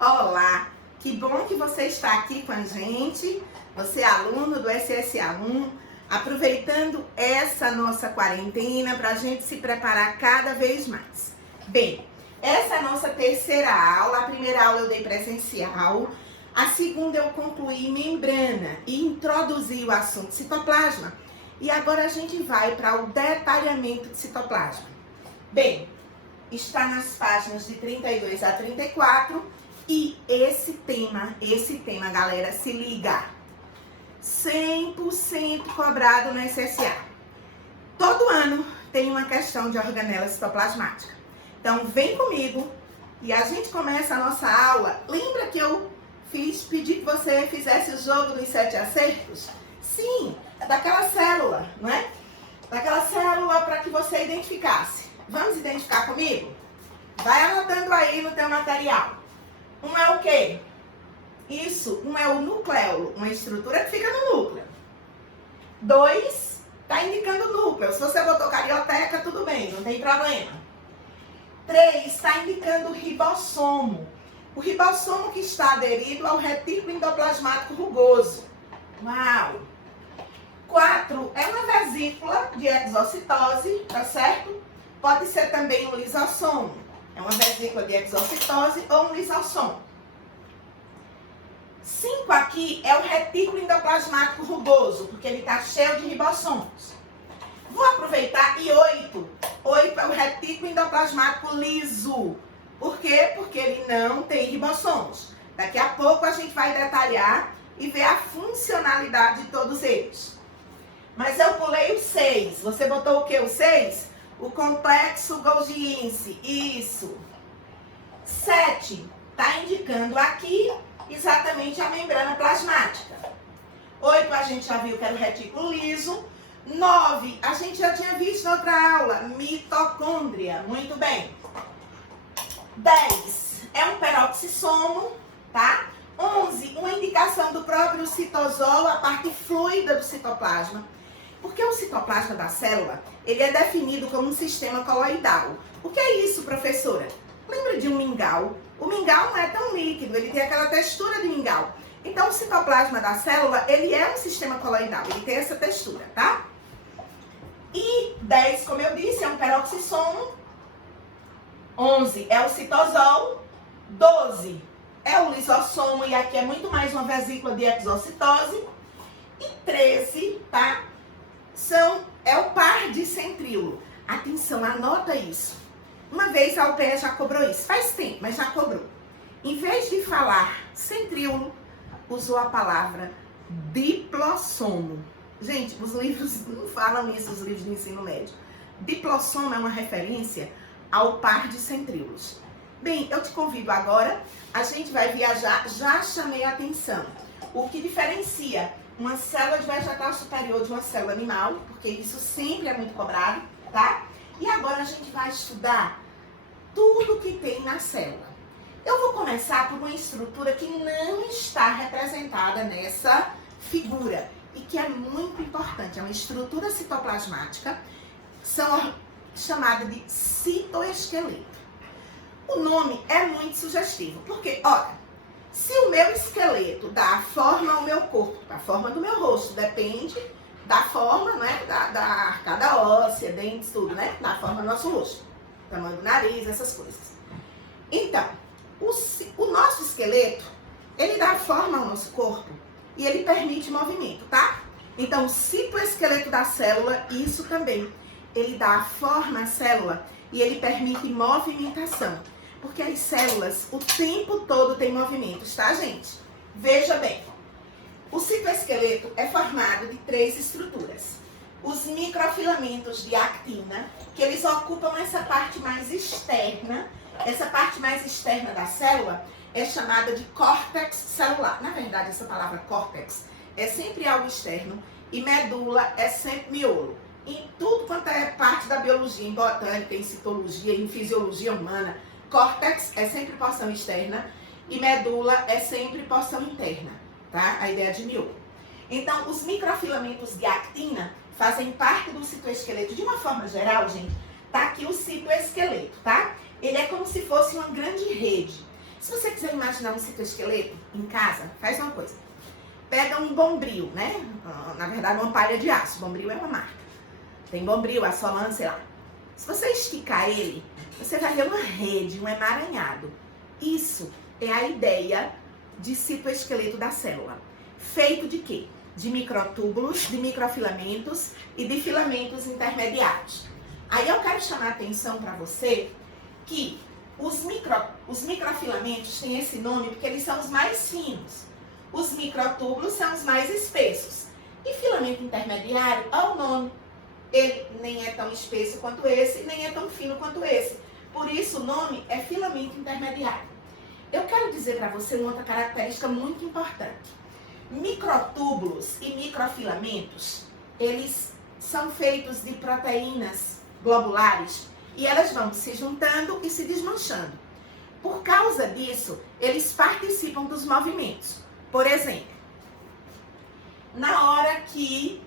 Olá, que bom que você está aqui com a gente, você é aluno do SSA1, aproveitando essa nossa quarentena para a gente se preparar cada vez mais. Bem, essa é a nossa terceira aula, a primeira aula eu dei presencial, a segunda eu concluí membrana e introduzi o assunto citoplasma. E agora a gente vai para o detalhamento de citoplasma. Bem, está nas páginas de 32 a 34 e esse tema, galera, se liga, 100% cobrado no SSA. Todo ano tem uma questão de organela citoplasmática. Então vem comigo e a gente começa a nossa aula. Lembra que eu pedi que você fizesse o jogo dos 7 acertos? Sim, é daquela célula, não é? Daquela célula para que você identificasse. Vamos identificar comigo? Vai anotando aí no teu material. Um é o quê? Isso, um é o nucleolo, uma estrutura que fica no núcleo. 2 está indicando o núcleo. Se você botou carioteca, tudo bem, não tem problema. 3 está indicando o ribossomo. O ribossomo que está aderido ao retículo endoplasmático rugoso. Uau! 4 é uma vesícula de exocitose, tá certo? Pode ser também um lisossomo. É uma vesícula de exocitose ou um lisossomo. 5 aqui é o retículo endoplasmático rugoso, porque ele está cheio de ribossomos. Vou aproveitar e 8 é o retículo endoplasmático liso. Por quê? Porque ele não tem ribossomos. Daqui a pouco a gente vai detalhar e ver a funcionalidade de todos eles. Mas eu pulei o 6. Você botou o que, o 6? O complexo golgiense. Isso. 7 está indicando aqui exatamente a membrana plasmática. 8 a gente já viu que era o retículo liso. 9 a gente já tinha visto na outra aula, mitocôndria. Muito bem. 10 é um peroxissomo, tá? 11, uma indicação do próprio citosol, a parte fluida do citoplasma. Porque o citoplasma da célula, ele é definido como um sistema coloidal. O que é isso, professora? Lembra de um mingau? O mingau não é tão líquido, ele tem aquela textura de mingau. Então, o citoplasma da célula, ele é um sistema coloidal, ele tem essa textura, tá? E 10, como eu disse, é um peroxissomo. 11 é o citosol. 12 é o lisossomo, e aqui é muito mais uma vesícula de exocitose. E 13, tá? É o par de centríolo. Atenção, anota isso. Uma vez a UPE já cobrou isso. Faz tempo, mas já cobrou. Em vez de falar centríolo, usou a palavra diplossomo. Gente, os livros não falam isso, os livros de ensino médio. Diplossomo é uma referência ao par de centríolos. Bem, eu te convido agora, a gente vai viajar, já chamei a atenção. O que diferencia uma célula de vegetal superior de uma célula animal, porque isso sempre é muito cobrado, tá? E agora a gente vai estudar tudo que tem na célula. Eu vou começar por uma estrutura que não está representada nessa figura e que é muito importante. É uma estrutura citoplasmática, chamada de citoesqueleto. O nome é muito sugestivo, porque, olha, se o meu esqueleto dá a forma ao meu corpo, a forma do meu rosto, depende da forma, né, da arcada óssea, dentes, tudo, né, da forma do nosso rosto, tamanho do nariz, essas coisas. Então, o nosso esqueleto, ele dá forma ao nosso corpo e ele permite movimento, tá? Então, o citoesqueleto da célula, isso também, ele dá a forma à célula e ele permite movimentação. Porque as células o tempo todo têm movimentos, tá, gente? Veja bem, o citoesqueleto é formado de 3 estruturas. Os microfilamentos de actina, que eles ocupam essa parte mais externa. Essa parte mais externa da célula é chamada de córtex celular. Na verdade, essa palavra córtex é sempre algo externo e medula é sempre miolo. Em tudo quanto é parte da biologia, em botânica, em citologia, em fisiologia humana, córtex é sempre porção externa e medula é sempre porção interna, tá? A ideia de miolo. Então, os microfilamentos de actina fazem parte do citoesqueleto. De uma forma geral, gente, tá aqui o citoesqueleto, tá? Ele é como se fosse uma grande rede. Se você quiser imaginar um citoesqueleto em casa, faz uma coisa. Pega um bombril, né? Na verdade, uma palha de aço. Bombril é uma marca. Tem bombril, assolano, sei lá. Se você esticar ele, você vai ver uma rede, um emaranhado. Isso é a ideia de citoesqueleto da célula. Feito de quê? De microtúbulos, de microfilamentos e de filamentos intermediários. Aí eu quero chamar a atenção para você que os microfilamentos têm esse nome porque eles são os mais finos. Os microtúbulos são os mais espessos. E filamento intermediário, olha o nome. Ele nem é tão espesso quanto esse, nem é tão fino quanto esse. Por isso o nome é filamento intermediário. Eu quero dizer para você uma outra característica muito importante. Microtúbulos e microfilamentos, eles são feitos de proteínas globulares e elas vão se juntando e se desmanchando. Por causa disso, eles participam dos movimentos. Por exemplo, na hora que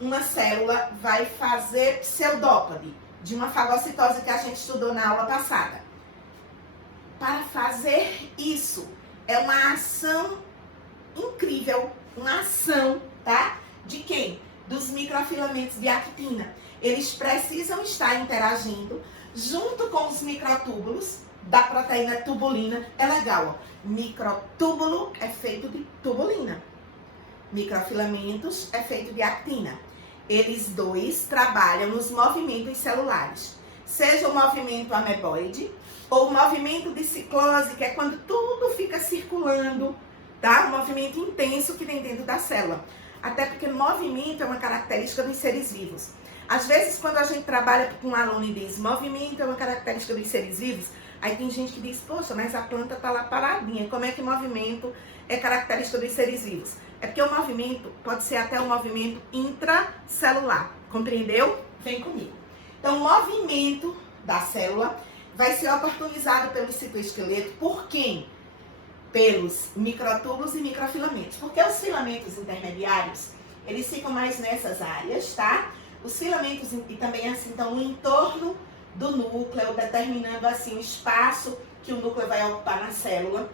uma célula vai fazer pseudópode, de uma fagocitose que a gente estudou na aula passada. Para fazer isso, é uma ação incrível, uma ação, tá? De quem? Dos microfilamentos de actina. Eles precisam estar interagindo junto com os microtúbulos da proteína tubulina. É legal, ó. Microtúbulo é feito de tubulina. Microfilamentos é feito de actina. Eles dois trabalham nos movimentos celulares. Seja o movimento ameboide ou o movimento de ciclose, que é quando tudo fica circulando, tá? Um movimento intenso que tem dentro da célula. Até porque movimento é uma característica dos seres vivos. Às vezes, quando a gente trabalha com um aluno e diz movimento é uma característica dos seres vivos, aí tem gente que diz, poxa, mas a planta tá lá paradinha. Como é que movimento é característica dos seres vivos? É porque o movimento pode ser até um movimento intracelular. Compreendeu? Vem comigo. Então, o movimento da célula vai ser oportunizado pelo citoesqueleto por quem? Pelos microtúbulos e microfilamentos. Porque os filamentos intermediários, eles ficam mais nessas áreas, tá? Os filamentos e também assim estão no entorno do núcleo, determinando assim o espaço que o núcleo vai ocupar na célula.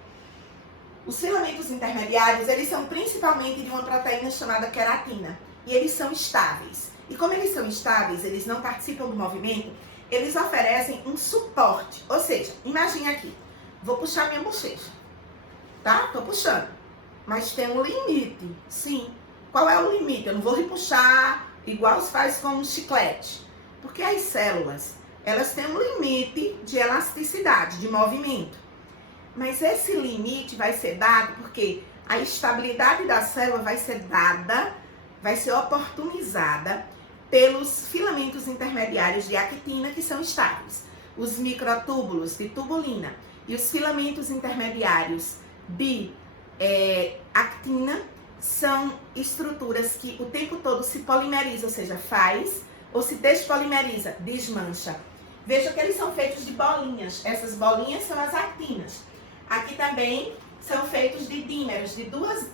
Os filamentos intermediários, eles são principalmente de uma proteína chamada queratina. E eles são estáveis. E como eles são estáveis, eles não participam do movimento, eles oferecem um suporte. Ou seja, imagine aqui, vou puxar minha bochecha, tá? Tô puxando, mas tem um limite, sim. Qual é o limite? Eu não vou repuxar igual se faz com um chiclete. Porque as células, elas têm um limite de elasticidade, de movimento. Mas esse limite vai ser dado porque a estabilidade da célula vai ser dada, vai ser oportunizada pelos filamentos intermediários de actina que são estáveis. Os microtúbulos de tubulina e os filamentos intermediários de actina são estruturas que o tempo todo se polimerizam, ou seja, faz ou se despolimeriza, desmancha. Veja que eles são feitos de bolinhas. Essas bolinhas são as actinas. Aqui também são feitos de dímeros, de duas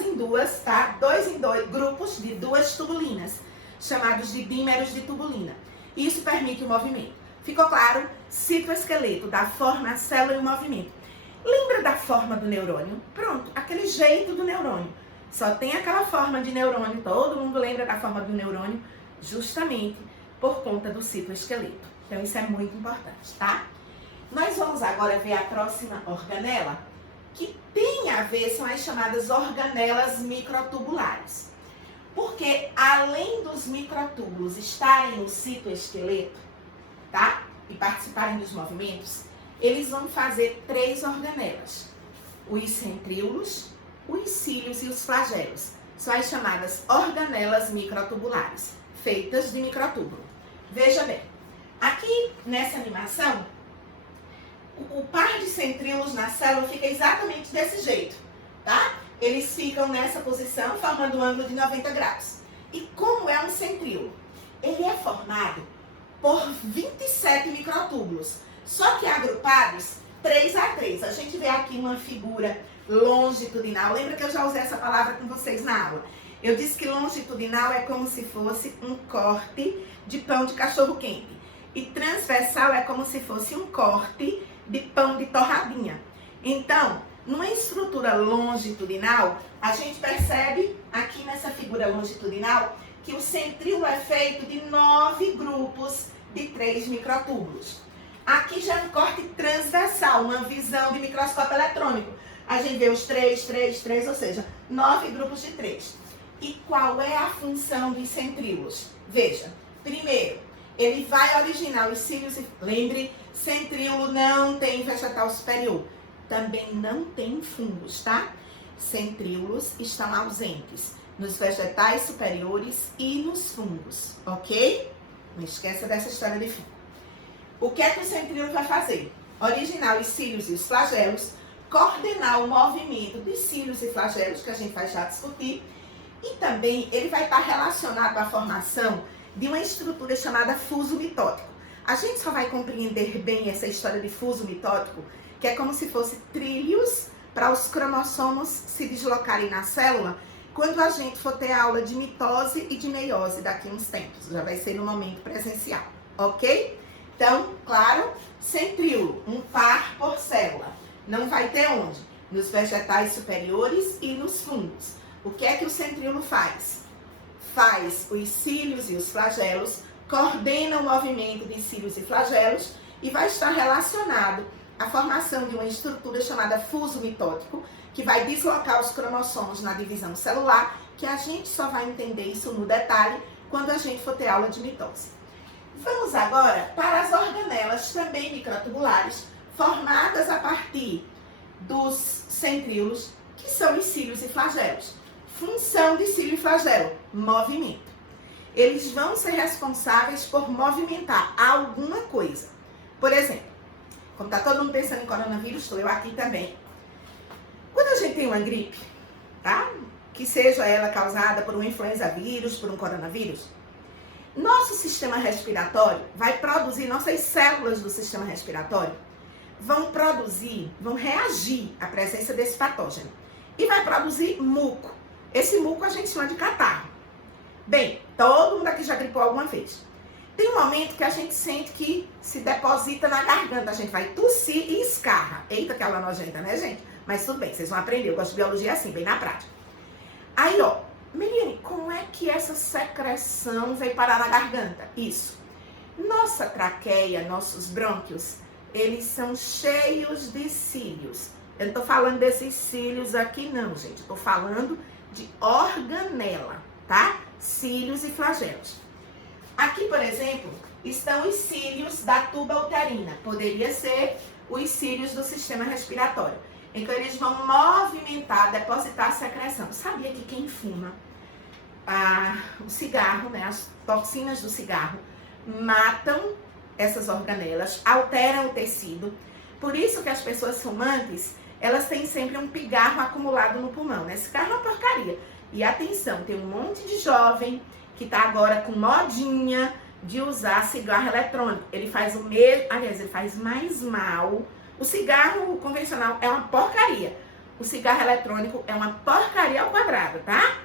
em duas, tá? Dois em dois grupos de duas tubulinas, chamados de dímeros de tubulina. Isso permite o movimento. Ficou claro? Citoesqueleto, da forma, a célula e o movimento. Lembra da forma do neurônio? Pronto, aquele jeito do neurônio. Só tem aquela forma de neurônio, todo mundo lembra da forma do neurônio, justamente por conta do citoesqueleto. Então isso é muito importante, tá? Nós vamos agora ver a próxima organela, que tem a ver, são as chamadas organelas microtubulares. Porque além dos microtúbulos estarem no citoesqueleto, tá? E participarem dos movimentos, eles vão fazer 3 organelas. Os centríolos, os cílios e os flagelos. São as chamadas organelas microtubulares, feitas de microtúbulo. Veja bem, aqui nessa animação, o par de centríolos na célula fica exatamente desse jeito, tá? Eles ficam nessa posição, formando um ângulo de 90 graus. E como é um centríolo? Ele é formado por 27 microtúbulos, só que agrupados 3 a 3. A gente vê aqui uma figura longitudinal. Lembra que eu já usei essa palavra com vocês na aula? Eu disse que longitudinal é como se fosse um corte de pão de cachorro-quente. E transversal é como se fosse um corte de pão de torradinha. Então, numa estrutura longitudinal, a gente percebe aqui nessa figura longitudinal que o centríolo é feito de 9 grupos de 3 microtúbulos. Aqui já é um corte transversal, uma visão de microscópio eletrônico. A gente vê os 3, ou seja, 9 grupos de 3. E qual é a função dos centríolos? Veja, primeiro, ele vai originar os cílios e... Lembre, centríolo não tem vegetal superior. Também não tem fungos, tá? Centríolos estão ausentes nos vegetais superiores e nos fungos, ok? Não esqueça dessa história de fungo. O que é que o centríolo vai fazer? Originar os cílios e os flagelos, coordenar o movimento dos cílios e flagelos, que a gente vai já discutir, e também ele vai estar relacionado à formação de uma estrutura chamada fuso mitótico. A gente só vai compreender bem essa história de fuso mitótico, que é como se fosse trilhos para os cromossomos se deslocarem na célula, quando a gente for ter aula de mitose e de meiose daqui a uns tempos. Já vai ser no momento presencial, ok? Então, claro, centríolo, um par por célula. Não vai ter onde? Nos vegetais superiores e nos fungos. O que é que o centríolo faz? Faz os cílios e os flagelos, coordena o movimento de cílios e flagelos e vai estar relacionado à formação de uma estrutura chamada fuso mitótico, que vai deslocar os cromossomos na divisão celular, que a gente só vai entender isso no detalhe quando a gente for ter aula de mitose. Vamos agora para as organelas também microtubulares, formadas a partir dos centríolos, que são os cílios e flagelos. Função de cílio e flagelo, movimento. Eles vão ser responsáveis por movimentar alguma coisa. Por exemplo, como está todo mundo pensando em coronavírus, estou eu aqui também. Quando a gente tem uma gripe, tá? Que seja ela causada por um influenza vírus, por um coronavírus, nosso sistema respiratório vai produzir, nossas células do sistema respiratório vão reagir à presença desse patógeno. E vai produzir muco. Esse muco a gente chama de catarro. Bem, todo mundo aqui já gripou alguma vez. Tem um momento que a gente sente que se deposita na garganta. A gente vai tossir e escarra. Eita, que aula nojenta, né, gente? Mas tudo bem, vocês vão aprender. Eu gosto de biologia assim, bem na prática. Aí, ó, Meliane, como é que essa secreção veio parar na garganta? Isso. Nossa traqueia, nossos brônquios, eles são cheios de cílios. Eu não tô falando desses cílios aqui, não, gente. Eu tô falando de organela, tá? Cílios e flagelos. Aqui, por exemplo, estão os cílios da tuba uterina. Poderia ser os cílios do sistema respiratório. Então, eles vão movimentar, depositar a secreção. Sabia que quem fuma o cigarro, né, as toxinas do cigarro, matam essas organelas, alteram o tecido. Por isso que as pessoas fumantes, elas têm sempre um pigarro acumulado no pulmão, né? Cigarro é uma porcaria. E atenção, tem um monte de jovem que tá agora com modinha de usar cigarro eletrônico. Ele faz o mesmo, aliás, ele faz mais mal. O cigarro convencional é uma porcaria. O cigarro eletrônico é uma porcaria ao quadrado, tá?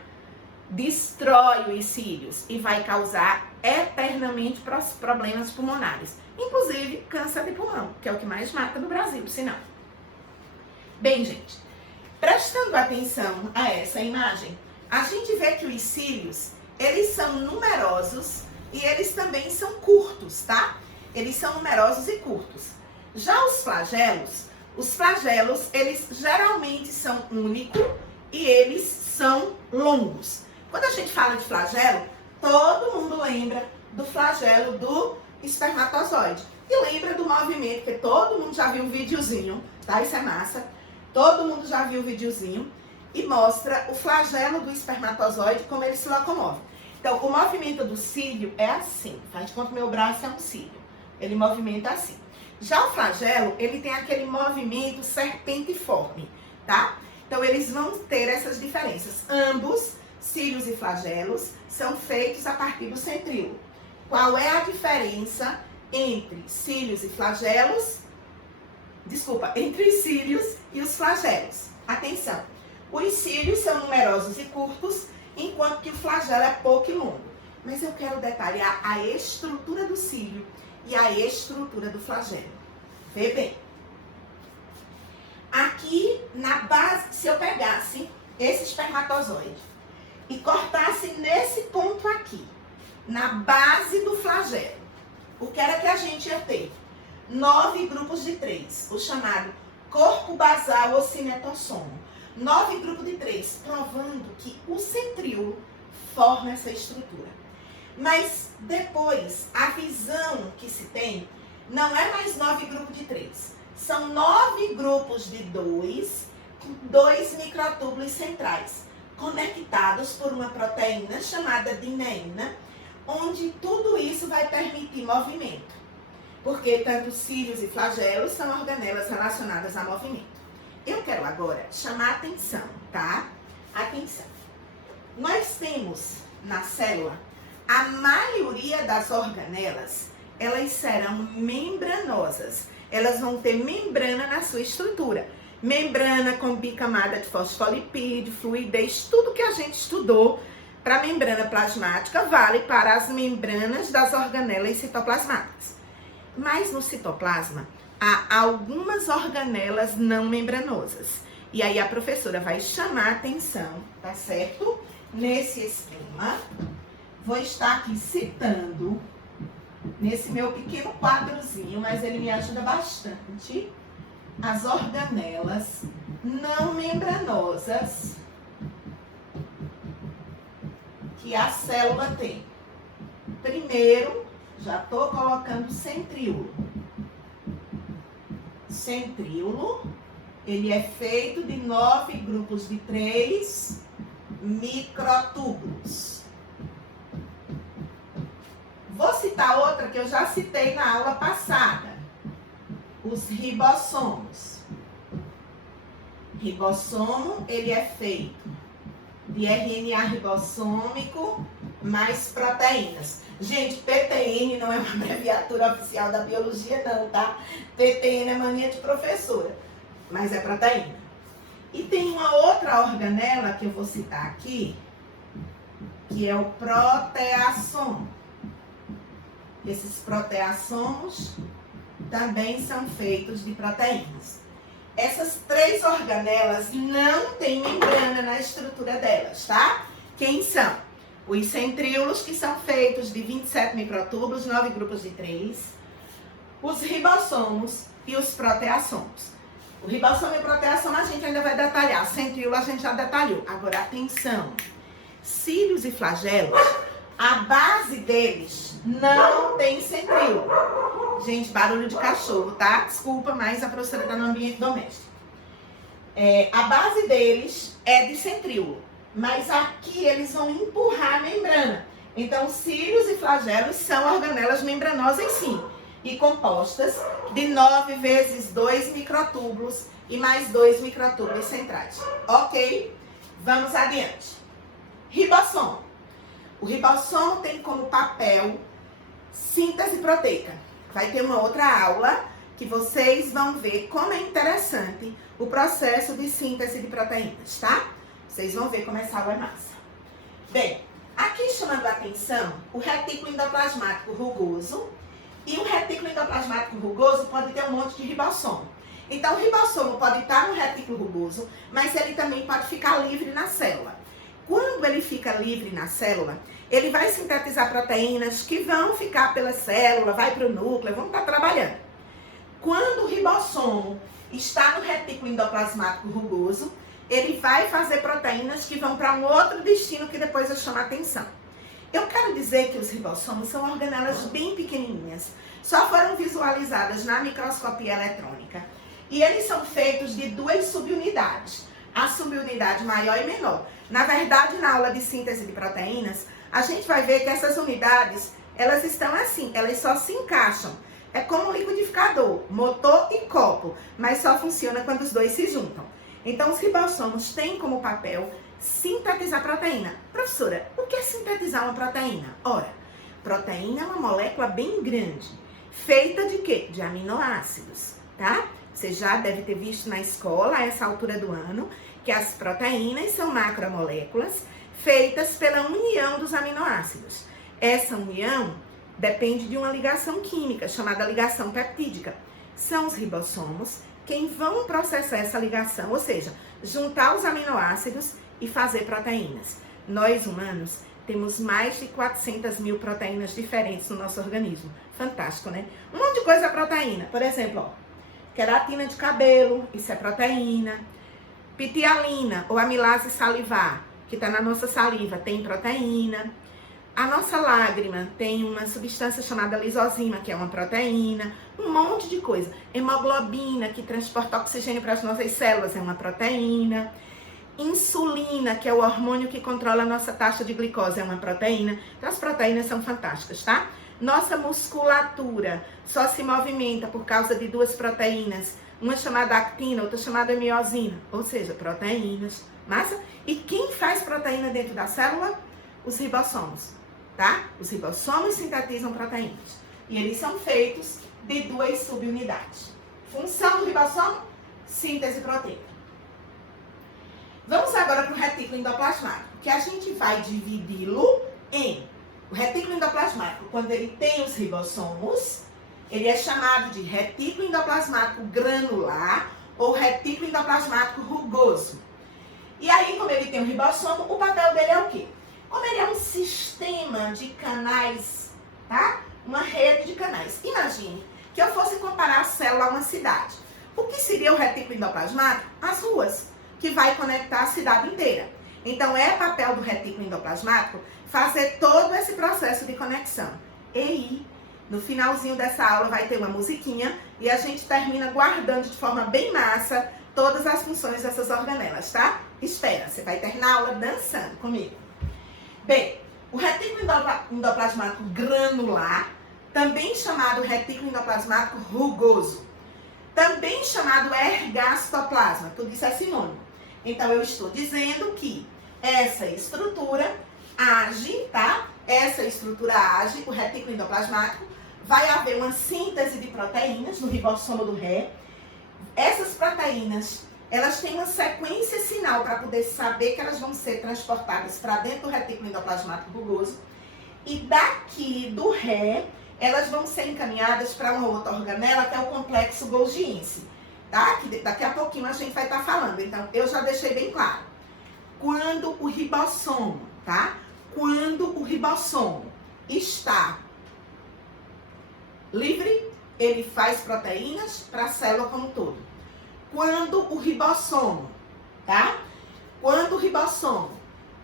Destrói os cílios e vai causar eternamente problemas pulmonares. Inclusive câncer de pulmão, que é o que mais mata no Brasil, por sinal. Bem, gente, prestando atenção a essa imagem, a gente vê que os cílios, eles são numerosos e eles também são curtos, tá? Eles são numerosos e curtos. Já os flagelos, eles geralmente são únicos e eles são longos. Quando a gente fala de flagelo, todo mundo lembra do flagelo do espermatozoide. E lembra do movimento, porque todo mundo já viu um videozinho, tá? Isso é massa. Todo mundo já viu o videozinho e mostra o flagelo do espermatozoide, como ele se locomove. Então, o movimento do cílio é assim. Faz de conta que meu braço é um cílio. Ele movimenta assim. Já o flagelo, ele tem aquele movimento serpentiforme, tá? Então, eles vão ter essas diferenças. Ambos, cílios e flagelos, são feitos a partir do centríolo. Qual é a diferença entre cílios e flagelos? Desculpa, entre os cílios e os flagelos. Atenção, os cílios são numerosos e curtos, enquanto que o flagelo é pouco e longo. Mas eu quero detalhar a estrutura do cílio e a estrutura do flagelo. Vê bem. Aqui na base, se eu pegasse esse espermatozoide e cortasse nesse ponto aqui, na base do flagelo, o que era que a gente ia ter? 9 grupos de 3, o chamado corpo basal ou cinetossomo. 9 grupos de 3, provando que o centríolo forma essa estrutura. Mas depois, a visão que se tem não é mais 9 grupos de 3. São 9 grupos de 2, com 2 microtúbulos centrais, conectados por uma proteína chamada dineína, onde tudo isso vai permitir movimento. Porque tanto cílios e flagelos são organelas relacionadas a movimento. Eu quero agora chamar a atenção, tá? Atenção. Nós temos na célula, a maioria das organelas, elas serão membranosas. Elas vão ter membrana na sua estrutura. Membrana com bicamada de fosfolipídio, fluidez, tudo que a gente estudou para membrana plasmática vale para as membranas das organelas citoplasmáticas. Mas no citoplasma, há algumas organelas não membranosas. E aí a professora vai chamar a atenção, tá certo? Nesse esquema, vou estar aqui citando, nesse meu pequeno quadrozinho, mas ele me ajuda bastante, as organelas não membranosas que a célula tem. Primeiro, já estou colocando centríolo. Centríolo, ele é feito de 9 grupos de 3 microtúbulos. Vou citar outra que eu já citei na aula passada. Os ribossomos. Ribossomo, ele é feito de RNA ribossômico mais proteínas. Gente, PTN não é uma abreviatura oficial da biologia não, tá? PTN é mania de professora, mas é proteína. E tem uma outra organela que eu vou citar aqui, que é o proteassomo. Esses proteassomos também são feitos de proteínas. Essas 3 organelas não têm membrana na estrutura delas, tá? Quem são? Os centríolos, que são feitos de 27 microtúbulos, 9 grupos de 3. Os ribossomos e os proteassomos. O ribossomo e o proteassomo a gente ainda vai detalhar. O centríolo a gente já detalhou. Agora, atenção. Cílios e flagelos, a base deles não tem centríolo. Gente, barulho de cachorro, tá? Desculpa, mas a professora está no ambiente doméstico. A base deles é de centríolo, mas aqui eles vão empurrar a membrana. Então, cílios e flagelos são organelas membranosas sim, e compostas de 9 vezes 2 microtúbulos e mais 2 microtúbulos centrais. Ok? Vamos adiante. Ribossomo. O ribossomo tem como papel síntese proteica. Vai ter uma outra aula que vocês vão ver como é interessante o processo de síntese de proteínas, tá? Vocês vão ver como essa aula é massa. Bem, aqui chamando a atenção o retículo endoplasmático rugoso. E o retículo endoplasmático rugoso pode ter um monte de ribossomo. Então, o ribossomo pode estar no retículo rugoso, mas ele também pode ficar livre na célula. Quando ele fica livre na célula, ele vai sintetizar proteínas que vão ficar pela célula, vai para o núcleo, vão estar trabalhando. Quando o ribossomo está no retículo endoplasmático rugoso, ele vai fazer proteínas que vão para um outro destino que depois eu chamo a atenção. Eu quero dizer que os ribossomos são organelas bem pequenininhas, só foram visualizadas na microscopia eletrônica. E eles são feitos de 2 subunidades, a subunidade maior e menor. Na verdade, na aula de síntese de proteínas, a gente vai ver que essas unidades, elas estão assim, elas só se encaixam. É como um liquidificador, motor e copo, mas só funciona quando os dois se juntam. Então, os ribossomos têm como papel sintetizar proteína. Professora, o que é sintetizar uma proteína? Ora, proteína é uma molécula bem grande, feita de quê? De aminoácidos, tá? Você já deve ter visto na escola, a essa altura do ano, que as proteínas são macromoléculas feitas pela união dos aminoácidos. Essa união depende de uma ligação química, chamada ligação peptídica. São os ribossomos quem vão processar essa ligação, ou seja, juntar os aminoácidos e fazer proteínas. Nós, humanos, temos mais de 400 mil proteínas diferentes no nosso organismo. Fantástico, né? Um monte de coisa é proteína. Por exemplo, ó, queratina de cabelo, isso é proteína. Pitialina, ou amilase salivar, que está na nossa saliva, tem proteína. A nossa lágrima tem uma substância chamada lisozima, que é uma proteína. Um monte de coisa. Hemoglobina, que transporta oxigênio para as nossas células, é uma proteína. Insulina, que é o hormônio que controla a nossa taxa de glicose, é uma proteína. Então, as proteínas são fantásticas, tá? Nossa musculatura só se movimenta por causa de duas proteínas. Uma chamada actina, outra chamada miosina. Ou seja, proteínas. Massa? E quem faz proteína dentro da célula? Os ribossomos, tá? Os ribossomos sintetizam proteínas. E eles são feitos de duas subunidades. Função do ribossomo? Síntese proteica. Vamos agora para o retículo endoplasmático, que a gente vai dividi-lo em o retículo endoplasmático. Quando ele tem os ribossomos, ele é chamado de retículo endoplasmático granular ou retículo endoplasmático rugoso. E aí, como ele tem um ribossomo, o papel dele é o quê? Como ele é um sistema de canais, tá? Uma rede de canais. Imagine que eu fosse comparar a célula a uma cidade. O que seria o retículo endoplasmático? As ruas, que vai conectar a cidade inteira. Então, é papel do retículo endoplasmático fazer todo esse processo de conexão. E no finalzinho dessa aula vai ter uma musiquinha e a gente termina guardando de forma bem massa todas as funções dessas organelas, tá? Espera, você vai terminar a aula dançando comigo. Bem, o retículo endoplasmático granular, também chamado retículo endoplasmático rugoso, também chamado ergastoplasma, tudo isso é sinônimo. Então, eu estou dizendo que essa estrutura age, tá? Essa estrutura age, o retículo endoplasmático, vai haver uma síntese de proteínas no ribossomo do Ré. Essas proteínas, elas têm uma sequência sinal para poder saber que elas vão ser transportadas para dentro do retículo endoplasmático rugoso. E daqui do Ré, elas vão ser encaminhadas para uma outra organela, que é o complexo golgiense, tá? Que daqui a pouquinho a gente vai estar falando. Então, eu já deixei bem claro. Quando o ribossomo, tá? Quando o ribossomo está livre, ele faz proteínas para a célula como um todo. Quando o ribossomo, tá? Quando o ribossomo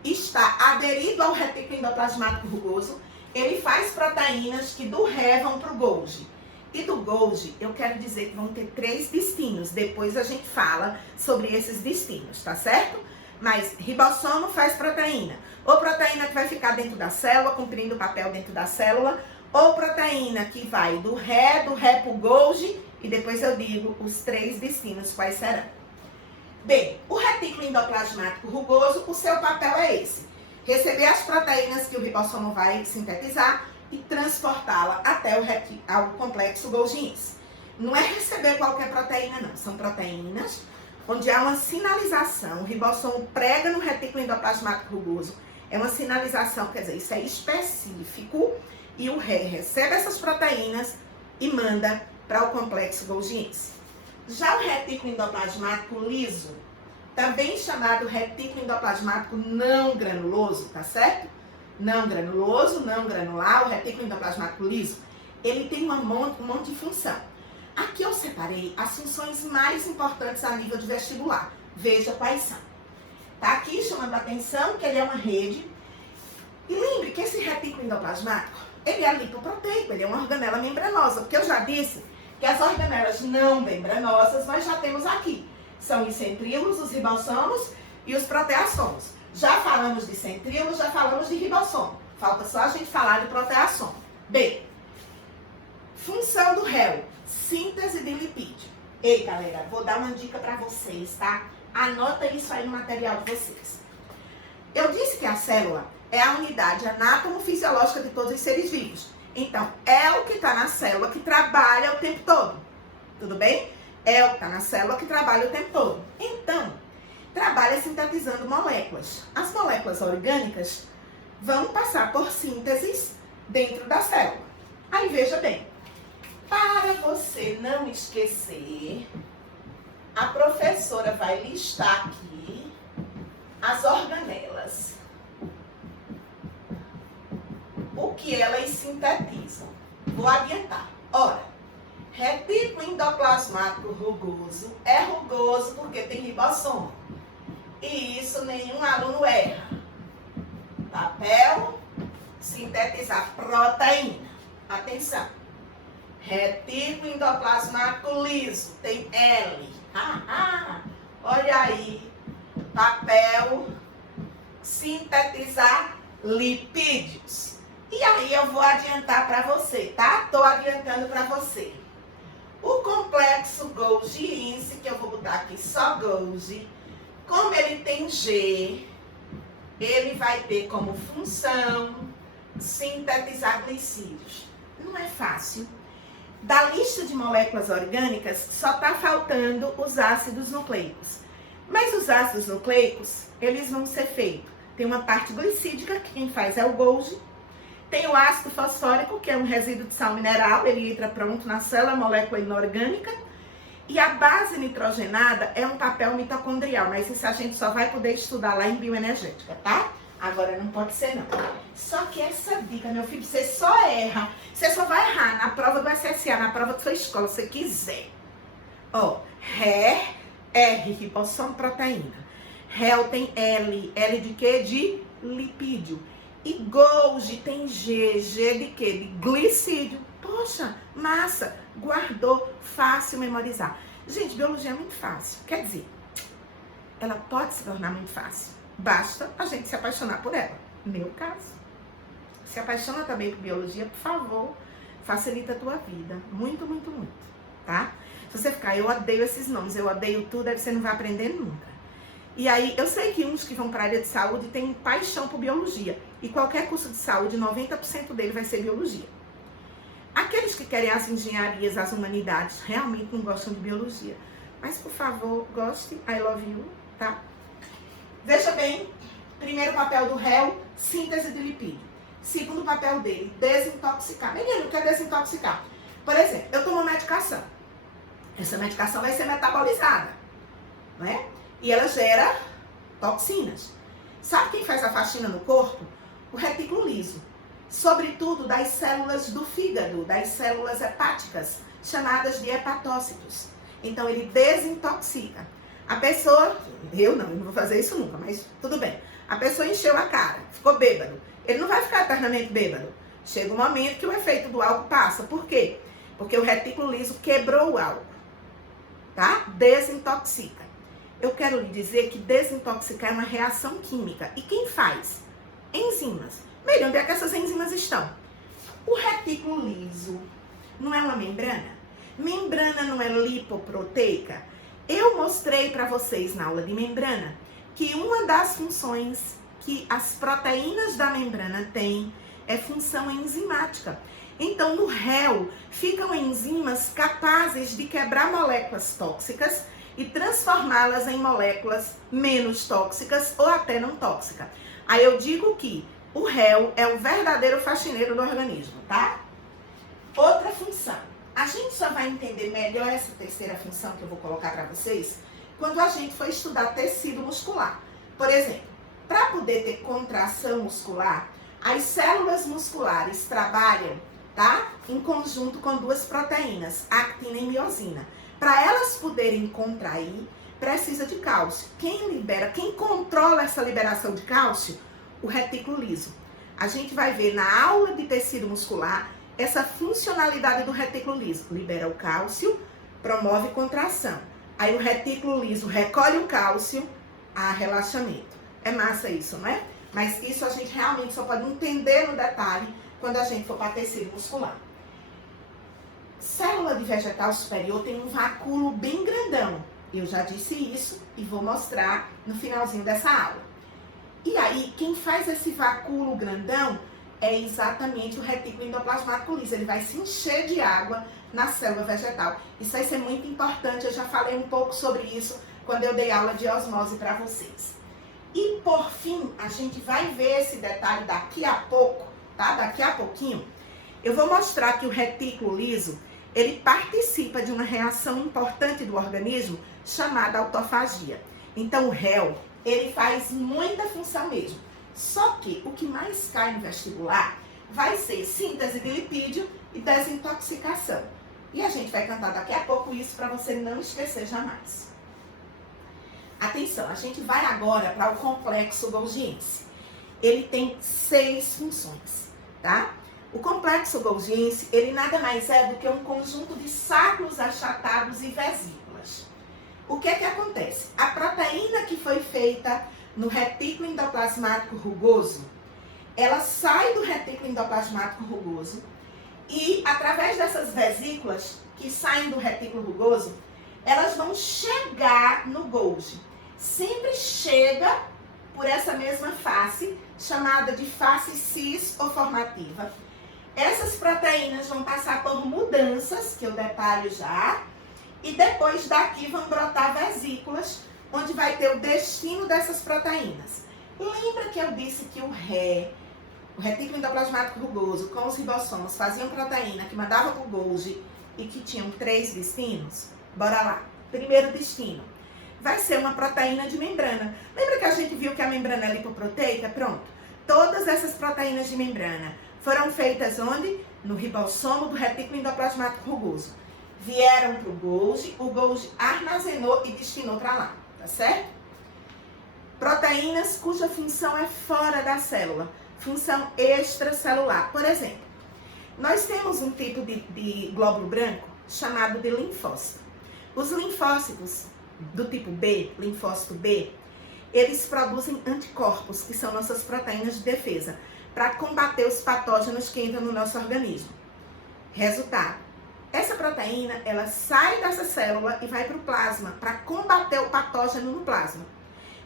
está aderido ao retículo endoplasmático rugoso, ele faz proteínas que do Ré vão para o Golgi. E do Golgi, eu quero dizer que vão ter 3 destinos. Depois a gente fala sobre esses destinos, tá certo? Mas ribossomo faz proteína. Ou proteína que vai ficar dentro da célula, cumprindo o papel dentro da célula, ou proteína que vai do Ré para o Golgi, e depois eu digo os 3 destinos quais serão. Bem, o retículo endoplasmático rugoso, o seu papel é esse: receber as proteínas que o ribossomo vai sintetizar e transportá-la até ao complexo golgiense. Não é receber qualquer proteína, não. São proteínas onde há uma sinalização. O ribossomo prega no retículo endoplasmático rugoso. É uma sinalização, quer dizer, isso é específico. E o Ré recebe essas proteínas e manda para o complexo golgiense. Já o retículo endoplasmático liso, também chamado retículo endoplasmático não granuloso, tá certo? Não granuloso, não granular, o retículo endoplasmático liso, ele tem um monte de função. Aqui eu separei as funções mais importantes a nível de vestibular. Veja quais são. Tá aqui chamando a atenção que ele é uma rede. E lembre que esse retículo endoplasmático, ele é lipoproteico, ele é uma organela membranosa, porque eu já disse que as organelas não membranosas nós já temos aqui. São os centríolos, os ribossomos e os proteassomos. Já falamos de centríolos, já falamos de ribossomo. Falta só a gente falar de proteassomo. Bem, função do réu, síntese de lipídio. Ei, galera, vou dar uma dica para vocês, tá? Anota isso aí no material de vocês. Eu disse que a célula é a unidade anátomo-fisiológica de todos os seres vivos. Então, é o que está na célula que trabalha o tempo todo. Tudo bem? É o que está na célula que trabalha o tempo todo. Então, trabalha sintetizando moléculas. As moléculas orgânicas vão passar por sínteses dentro da célula. Aí, veja bem. Para você não esquecer, A professora vai listar aqui as organelas. O que elas sintetizam. Vou adiantar. Ora, retículo endoplasmático rugoso é rugoso porque tem ribossomo. E isso nenhum aluno erra. Papel, sintetizar proteína. Atenção. Retículo endoplasmático liso, tem L. Olha aí. Papel, sintetizar lipídios. E aí eu vou adiantar para você, tá? Estou adiantando para você. O complexo Golgi-Ince, que eu vou botar aqui só Golgi, como ele tem G, ele vai ter como função sintetizar glicídios. Não é fácil. Da lista de moléculas orgânicas, só está faltando os ácidos nucleicos. Mas os ácidos nucleicos, eles vão ser feitos. Tem uma parte glicídica, que quem faz é o Golgi. Tem o ácido fosfórico, que é um resíduo de sal mineral, ele entra pronto na célula molécula inorgânica. E a base nitrogenada é um papel mitocondrial, mas isso a gente só vai poder estudar lá em bioenergética, tá? Agora não pode ser não. Só que essa dica, meu filho, você só erra, você só vai errar na prova do SSA, na prova da sua escola, se você quiser. Ó, Ré, R, ribossomo, proteína. Réu tem L, L de quê? De lipídio. E Golgi tem G, G de quê? De glicídio. Poxa, massa, guardou, fácil memorizar. Gente, biologia é muito fácil. Quer dizer, ela pode se tornar muito fácil. Basta a gente se apaixonar por ela. Meu caso. Se apaixona também por biologia, por favor, facilita a tua vida. Muito, muito, muito, tá? Se você ficar, eu odeio esses nomes, eu odeio tudo, aí você não vai aprender nunca. E aí, eu sei que uns que vão para a área de saúde têm paixão por biologia. E qualquer curso de saúde, 90% dele vai ser biologia. Aqueles que querem as engenharias, as humanidades, realmente não gostam de biologia. Mas, por favor, goste, I love you, tá? Veja bem, primeiro papel do réu, síntese de lipídio. Segundo papel dele, desintoxicar. Menino, o que é desintoxicar? Por exemplo, eu tomo medicação. Essa medicação vai ser metabolizada, não é? E ela gera toxinas. Sabe quem faz a faxina no corpo? O retículo liso. Sobretudo das células do fígado, das células hepáticas, chamadas de hepatócitos. Então, ele desintoxica. A pessoa, eu não vou fazer isso nunca, mas tudo bem. A pessoa encheu a cara, ficou bêbado. Ele não vai ficar eternamente bêbado. Chega um momento que o efeito do álcool passa. Por quê? Porque o retículo liso quebrou o álcool, tá? Desintoxica. Eu quero lhe dizer que desintoxicar é uma reação química. E quem faz? Enzimas. Bem, onde é que essas enzimas estão? O retículo liso não é uma membrana? Membrana não é lipoproteica? Eu mostrei para vocês na aula de membrana que uma das funções que as proteínas da membrana têm é função enzimática. Então, no réu, ficam enzimas capazes de quebrar moléculas tóxicas e transformá-las em moléculas menos tóxicas ou até não tóxicas. Aí eu digo que o réu é o verdadeiro faxineiro do organismo, tá? Outra função. A gente só vai entender melhor essa terceira função que eu vou colocar para vocês quando a gente for estudar tecido muscular. Por exemplo, para poder ter contração muscular, as células musculares trabalham, tá? Em conjunto com duas proteínas, actina e miosina. Para elas poderem contrair, precisa de cálcio. Quem controla essa liberação de cálcio? O retículo liso. A gente vai ver na aula de tecido muscular essa funcionalidade do retículo liso. Libera o cálcio, promove contração. Aí o retículo liso recolhe o cálcio, há relaxamento. É massa isso, não é? Mas isso a gente realmente só pode entender no detalhe quando a gente for para tecido muscular. Célula de vegetal superior tem um vacúolo bem grandão. Eu já disse isso e vou mostrar no finalzinho dessa aula. E aí, quem faz esse vacúolo grandão é exatamente o retículo endoplasmático liso. Ele vai se encher de água na célula vegetal. Isso vai ser muito importante, eu já falei um pouco sobre isso quando eu dei aula de osmose para vocês. E por fim, a gente vai ver esse detalhe daqui a pouco, tá? Daqui a pouquinho. Eu vou mostrar que o retículo liso, ele participa de uma reação importante do organismo chamada autofagia. Então o réu, ele faz muita função mesmo. Só que o que mais cai no vestibular vai ser síntese de lipídio e desintoxicação. E a gente vai cantar daqui a pouco isso para você não esquecer jamais. Atenção, a gente vai agora para o complexo golgiense. Ele tem 6 funções, tá? O complexo golgiense, ele nada mais é do que um conjunto de sacos achatados e vesículas. O que é que acontece? A proteína que foi feita no retículo endoplasmático rugoso, ela sai do retículo endoplasmático rugoso e, através dessas vesículas que saem do retículo rugoso, elas vão chegar no Golgi. Sempre chega por essa mesma face, chamada de face cis ou formativa. Essas proteínas vão passar por mudanças, que eu detalho já, e depois daqui vão brotar vesículas, onde vai ter o destino dessas proteínas. Lembra que eu disse que o retículo endoplasmático rugoso, com os ribossomos, faziam proteína que mandava para o Golgi e que tinham 3 destinos? Bora lá. Primeiro destino vai ser uma proteína de membrana. Lembra que a gente viu que a membrana é lipoproteica? Pronto. Todas essas proteínas de membrana foram feitas onde? No ribossomo do retículo endoplasmático rugoso. Vieram para o Golgi armazenou e destinou para lá, tá certo? Proteínas cuja função é fora da célula, função extracelular. Por exemplo, nós temos um tipo de glóbulo branco chamado de linfócito. Os linfócitos do tipo B, linfócito B, eles produzem anticorpos, que são nossas proteínas de defesa, para combater os patógenos que entram no nosso organismo. Resultado, essa proteína, ela sai dessa célula e vai para o plasma, para combater o patógeno no plasma.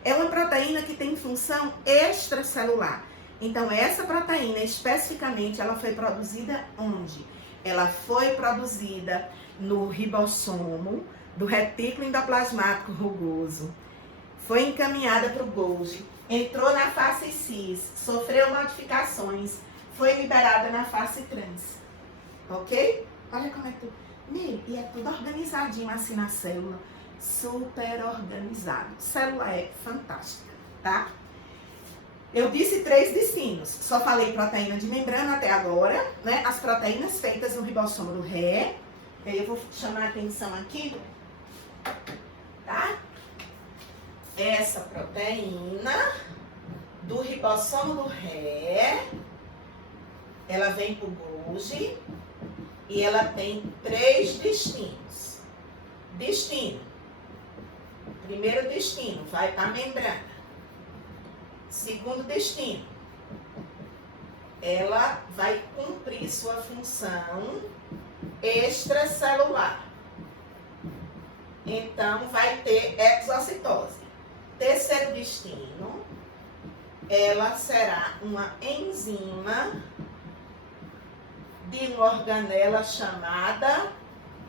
É uma proteína que tem função extracelular. Então, essa proteína, especificamente, ela foi produzida onde? Ela foi produzida no ribossomo do retículo endoplasmático rugoso. Foi encaminhada para o Golgi, entrou na face cis, sofreu modificações, foi liberada na face trans. Ok? Olha como é tudo. E é tudo organizadinho assim na célula. Super organizado. Célula é fantástica, tá? Eu disse 3 destinos. Só falei proteína de membrana até agora, né? As proteínas feitas no ribossomo do ré. Aí eu vou chamar a atenção aqui, tá? Essa proteína do ribossomo do ré, ela vem pro Golgi e ela tem 3 destinos. Destino. Primeiro destino, vai para a membrana. Segundo destino, ela vai cumprir sua função extracelular. Então, vai ter exocitose. Terceiro destino, ela será uma enzima de uma organela chamada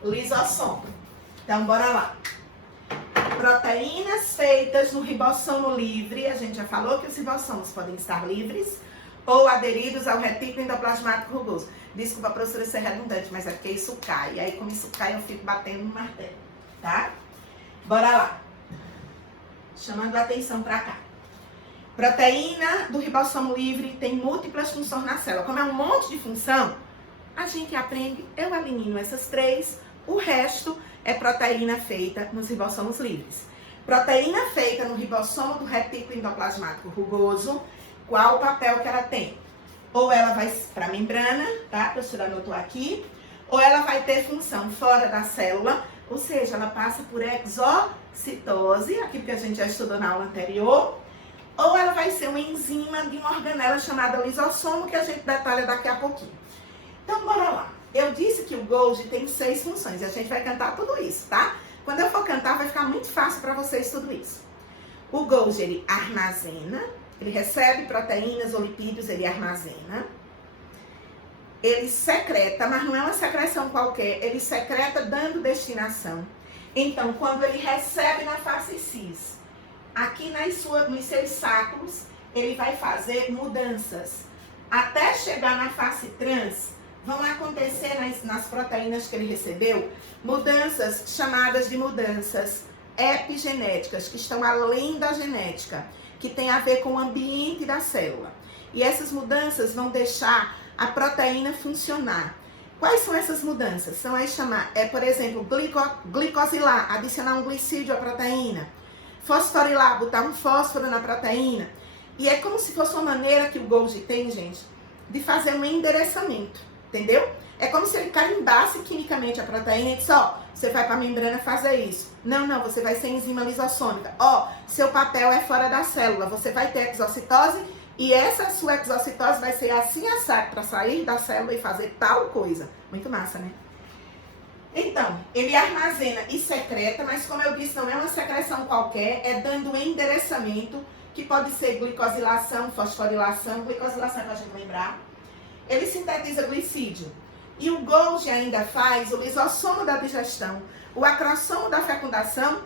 lisossomo. Então, bora lá. Proteínas feitas no ribossomo livre, a gente já falou que os ribossomos podem estar livres ou aderidos ao retículo endoplasmático rugoso. Desculpa, professora, ser redundante, mas é porque isso cai. E aí, como isso cai, eu fico batendo no martelo, tá? Bora lá. Chamando a atenção para cá. Proteína do ribossomo livre tem múltiplas funções na célula. Como é um monte de função, a gente aprende, eu elimino essas 3, o resto é proteína feita nos ribossomos livres. Proteína feita no ribossomo do retículo endoplasmático rugoso, qual o papel que ela tem? Ou ela vai para a membrana, tá? A professora anotou aqui, ou ela vai ter função fora da célula, ou seja, ela passa por exocitose, aquilo que a gente já estudou na aula anterior, ou ela vai ser uma enzima de uma organela chamada lisossomo, que a gente detalha daqui a pouquinho. Então, bora lá. Eu disse que o Golgi tem 6 funções e a gente vai cantar tudo isso, tá? Quando eu for cantar, vai ficar muito fácil para vocês tudo isso. O Golgi, ele armazena, ele recebe proteínas ou lipídios, ele armazena. Ele secreta, mas não é uma secreção qualquer, ele secreta dando destinação. Então, quando ele recebe na face cis, aqui nos seus sacos, ele vai fazer mudanças. Até chegar na face trans, vão acontecer nas proteínas que ele recebeu mudanças chamadas de mudanças epigenéticas, que estão além da genética, que tem a ver com o ambiente da célula. E essas mudanças vão deixar a proteína funcionar. Quais são essas mudanças? São as chamadas, por exemplo, glicosilar, adicionar um glicídio à proteína. Fosforilar, botar um fósforo na proteína. E é como se fosse uma maneira que o Golgi tem, gente, de fazer um endereçamento, entendeu? É como se ele carimbasse quimicamente a proteína e disse, ó, você vai para a membrana fazer isso. Não, você vai ser enzima lisossômica. Ó, seu papel é fora da célula, você vai ter exocitose e essa sua exocitose vai ser assim assado para sair da célula e fazer tal coisa. Muito massa, né? Então, ele armazena e secreta, mas como eu disse, não é uma secreção qualquer, é dando endereçamento, que pode ser glicosilação, fosforilação, glicosilação é para a gente lembrar. Ele sintetiza glicídio. E o Golgi ainda faz o lisossomo da digestão, o acrossomo da fecundação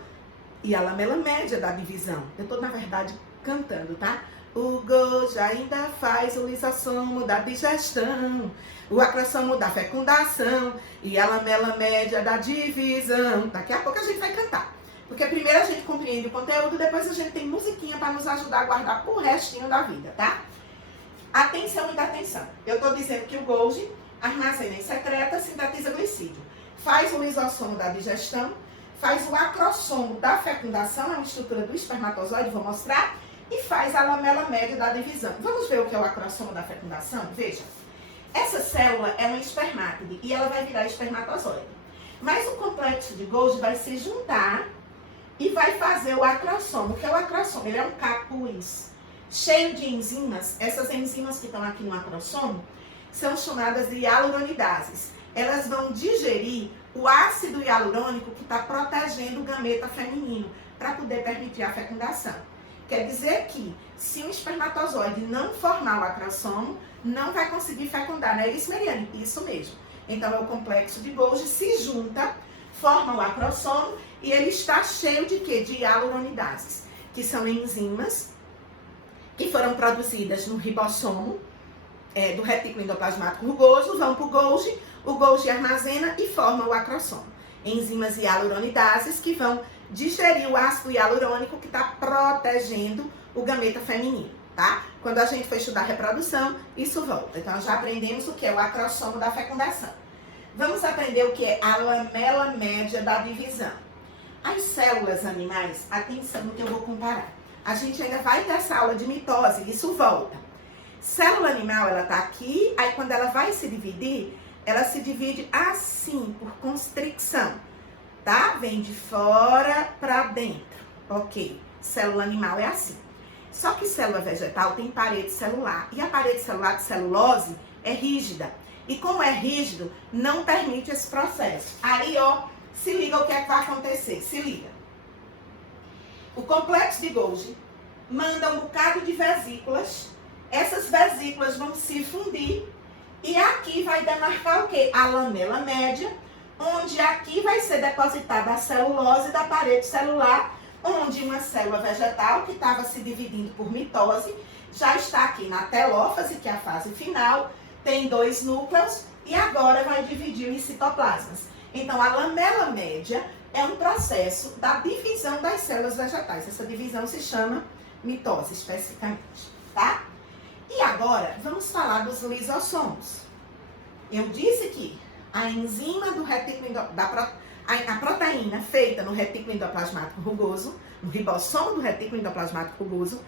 e a lamela média da divisão. Eu estou, na verdade, cantando, tá? O Golgi ainda faz o lisossomo da digestão, o acrossomo da fecundação e a lamela média da divisão. Daqui a pouco a gente vai cantar. Porque primeiro a gente compreende o conteúdo, depois a gente tem musiquinha para nos ajudar a guardar pro restinho da vida, tá? Atenção, muita atenção. Eu estou dizendo que o Golgi armazena e secreta, sintetiza glicídio. Faz o lisossomo da digestão, faz o acrossomo da fecundação, é uma estrutura do espermatozoide, vou mostrar, e faz a lamela média da divisão. Vamos ver o que é o acrossomo da fecundação? Veja, essa célula é uma espermátide e ela vai virar espermatozoide. Mas o complexo de Golgi vai se juntar e vai fazer o acrossomo. O que é o acrossomo? Ele é um capuz cheio de enzimas. Essas enzimas que estão aqui no acrossomo são chamadas de hialuronidases. Elas vão digerir o ácido hialurônico que está protegendo o gameta feminino para poder permitir a fecundação. Quer dizer que, se o espermatozoide não formar o acrossomo, não vai conseguir fecundar, não é isso, Mariane? Isso mesmo. Então, é o complexo de Golgi, se junta, forma o acrossomo e ele está cheio de quê? De hialuronidases, que são enzimas que foram produzidas no ribossomo do retículo endoplasmático rugoso, vão para o Golgi armazena e forma o acrossomo. Enzimas hialuronidases que vão digerir o ácido hialurônico que está protegendo o gameta feminino, tá? Quando a gente for estudar reprodução, isso volta. Então, já aprendemos o que é o acrossomo da fecundação. Vamos aprender o que é a lamela média da divisão. As células animais, atenção no que eu vou comparar. A gente ainda vai ter essa aula de mitose, isso volta. Célula animal, ela tá aqui, aí quando ela vai se dividir, ela se divide assim, por constricção, tá? Vem de fora para dentro, ok. Célula animal é assim. Só que célula vegetal tem parede celular, e a parede celular de celulose é rígida. E como é rígido, não permite esse processo. Aí, ó, se liga o que é que vai acontecer, se liga. O complexo de Golgi manda um bocado de vesículas. Essas vesículas vão se fundir e aqui vai demarcar o quê? A lamela média, onde aqui vai ser depositada a celulose da parede celular, onde uma célula vegetal que estava se dividindo por mitose já está aqui na telófase, que é a fase final, tem 2 núcleos e agora vai dividir em citoplasmas. Então, a lamela média é um processo da divisão das células vegetais. Essa divisão se chama mitose, especificamente, tá? E agora, vamos falar dos lisossomos. Eu disse que a enzima do retículo a proteína feita no retículo endoplasmático rugoso, no ribossomo do retículo endoplasmático rugoso,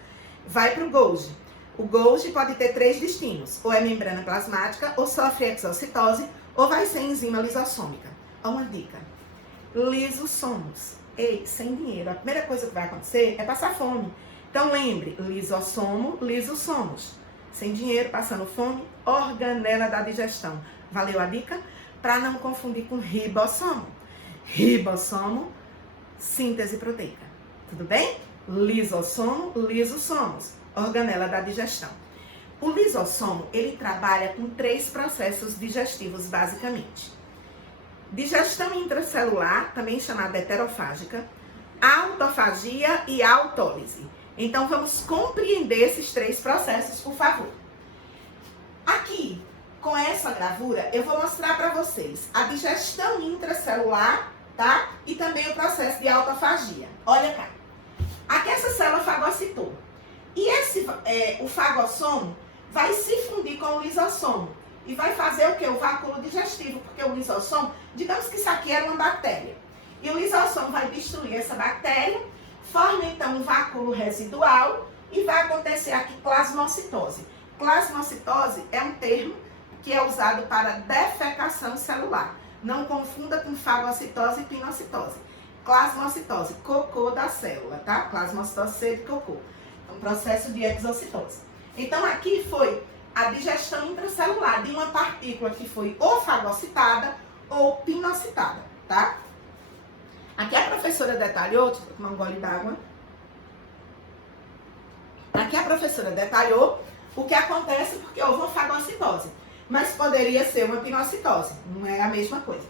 vai para o Golgi. O Golgi pode ter 3 destinos, ou é membrana plasmática, ou sofre exocitose, ou vai ser enzima lisossômica. Ó, uma dica, lisossomos. Ei, sem dinheiro, a primeira coisa que vai acontecer é passar fome. Então lembre, lisossomo, lisossomos. Sem dinheiro, passando fome, organela da digestão. Valeu a dica? Para não confundir com ribossomo. Ribossomo, síntese proteica. Tudo bem? Lisossomo, lisossomos. Organela da digestão. O lisossomo, ele trabalha com 3 processos digestivos, basicamente. Digestão intracelular, também chamada heterofágica, autofagia e autólise. Então, vamos compreender esses 3 processos, por favor. Aqui, com essa gravura, eu vou mostrar para vocês a digestão intracelular, tá? E também o processo de autofagia. Olha cá. Aqui essa célula fagocitou. E o fagossomo vai se fundir com o lisossomo. E vai fazer o quê? O vácuo digestivo, porque o lisossomo, digamos que isso aqui era uma bactéria. E o lisossomo vai destruir essa bactéria, forma então um vácuo residual e vai acontecer aqui plasmocitose. Plasmocitose é um termo que é usado para defecação celular. Não confunda com fagocitose e pinocitose. Plasmocitose, cocô da célula, tá? Plasmocitose é de cocô. Então, processo de exocitose. Então, aqui foi a digestão intracelular de uma partícula que foi ou fagocitada ou pinocitada, tá? Aqui a professora detalhou, deixa eu tomar um gole d'água. Aqui a professora detalhou o que acontece porque houve uma fagocitose. Mas poderia ser uma pinocitose, não é a mesma coisa.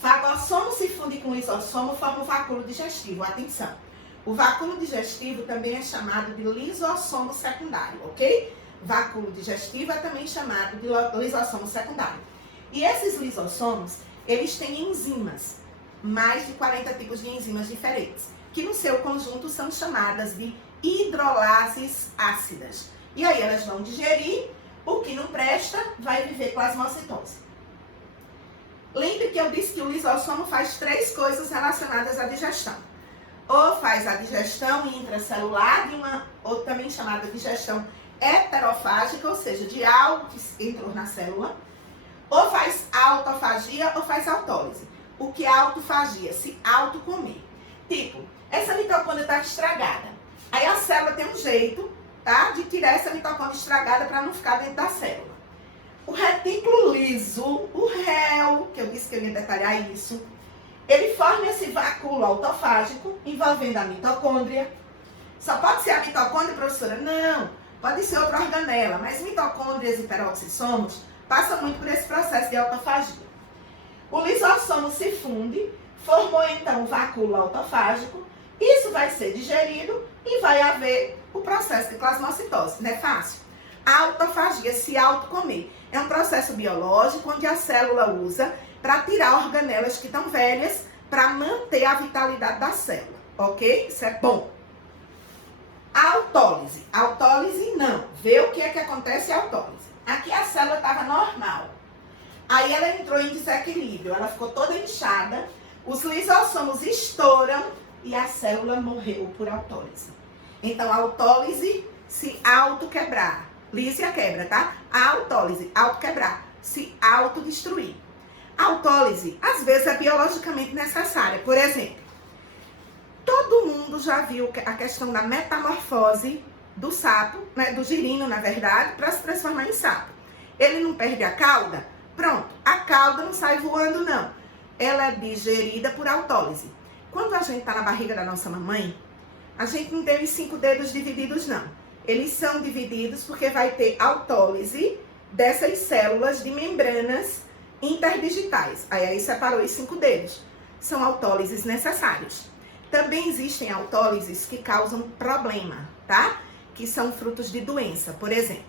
Fagossomo se funde com lisossomo, forma o vácuo digestivo. Atenção, o vácuo digestivo também é chamado de lisossomo secundário, ok? Vácuo digestivo é também chamado de lisossomo secundário. E esses lisossomos, eles têm enzimas, mais de 40 tipos de enzimas diferentes, que no seu conjunto são chamadas de hidrolases ácidas. E aí elas vão digerir. O que não presta vai viver plasmocitose. Lembre que eu disse que o lisossomo faz 3 coisas relacionadas à digestão. Ou faz a digestão intracelular, ou também chamada digestão heterofágica, ou seja, de algo que entrou na célula. Ou faz autofagia ou faz autólise. O que é autofagia? Se autocomer. Tipo, essa mitocôndria está estragada. Aí a célula tem um jeito, tá, de tirar essa mitocôndria estragada para não ficar dentro da célula. O retículo liso, o réu, que eu disse que eu ia detalhar isso, ele forma esse vácuo autofágico envolvendo a mitocôndria. Só pode ser a mitocôndria, professora? Não, pode ser outra organela, mas mitocôndrias e peroxissomos passam muito por esse processo de autofagia. O lisossomo se funde, formou então o vácuo autofágico, isso vai ser digerido e vai haver o processo de plasmocitose. Não é fácil? A autofagia, se autocomer, é um processo biológico onde a célula usa para tirar organelas que estão velhas para manter a vitalidade da célula, ok? Isso é bom. A autólise. Autólise não. Vê o que é que acontece em autólise. Aqui a célula estava normal. Aí ela entrou em desequilíbrio, ela ficou toda inchada, os lisossomos estouram e a célula morreu por autólise. Então, a autólise, se autoquebrar. Lise a quebra, tá? A autólise, autoquebrar, se autodestruir. A autólise, às vezes, é biologicamente necessária. Por exemplo, todo mundo já viu a questão da metamorfose do sapo, né, do girino, na verdade, para se transformar em sapo. Ele não perde a cauda? Pronto, a cauda não sai voando, não. Ela é digerida por autólise. Quando a gente está na barriga da nossa mamãe, a gente não tem os 5 dedos divididos, não. Eles são divididos porque vai ter autólise dessas células de membranas interdigitais. Aí separou os 5 dedos. São autólises necessários. Também existem autólises que causam problema, tá? Que são frutos de doença. Por exemplo,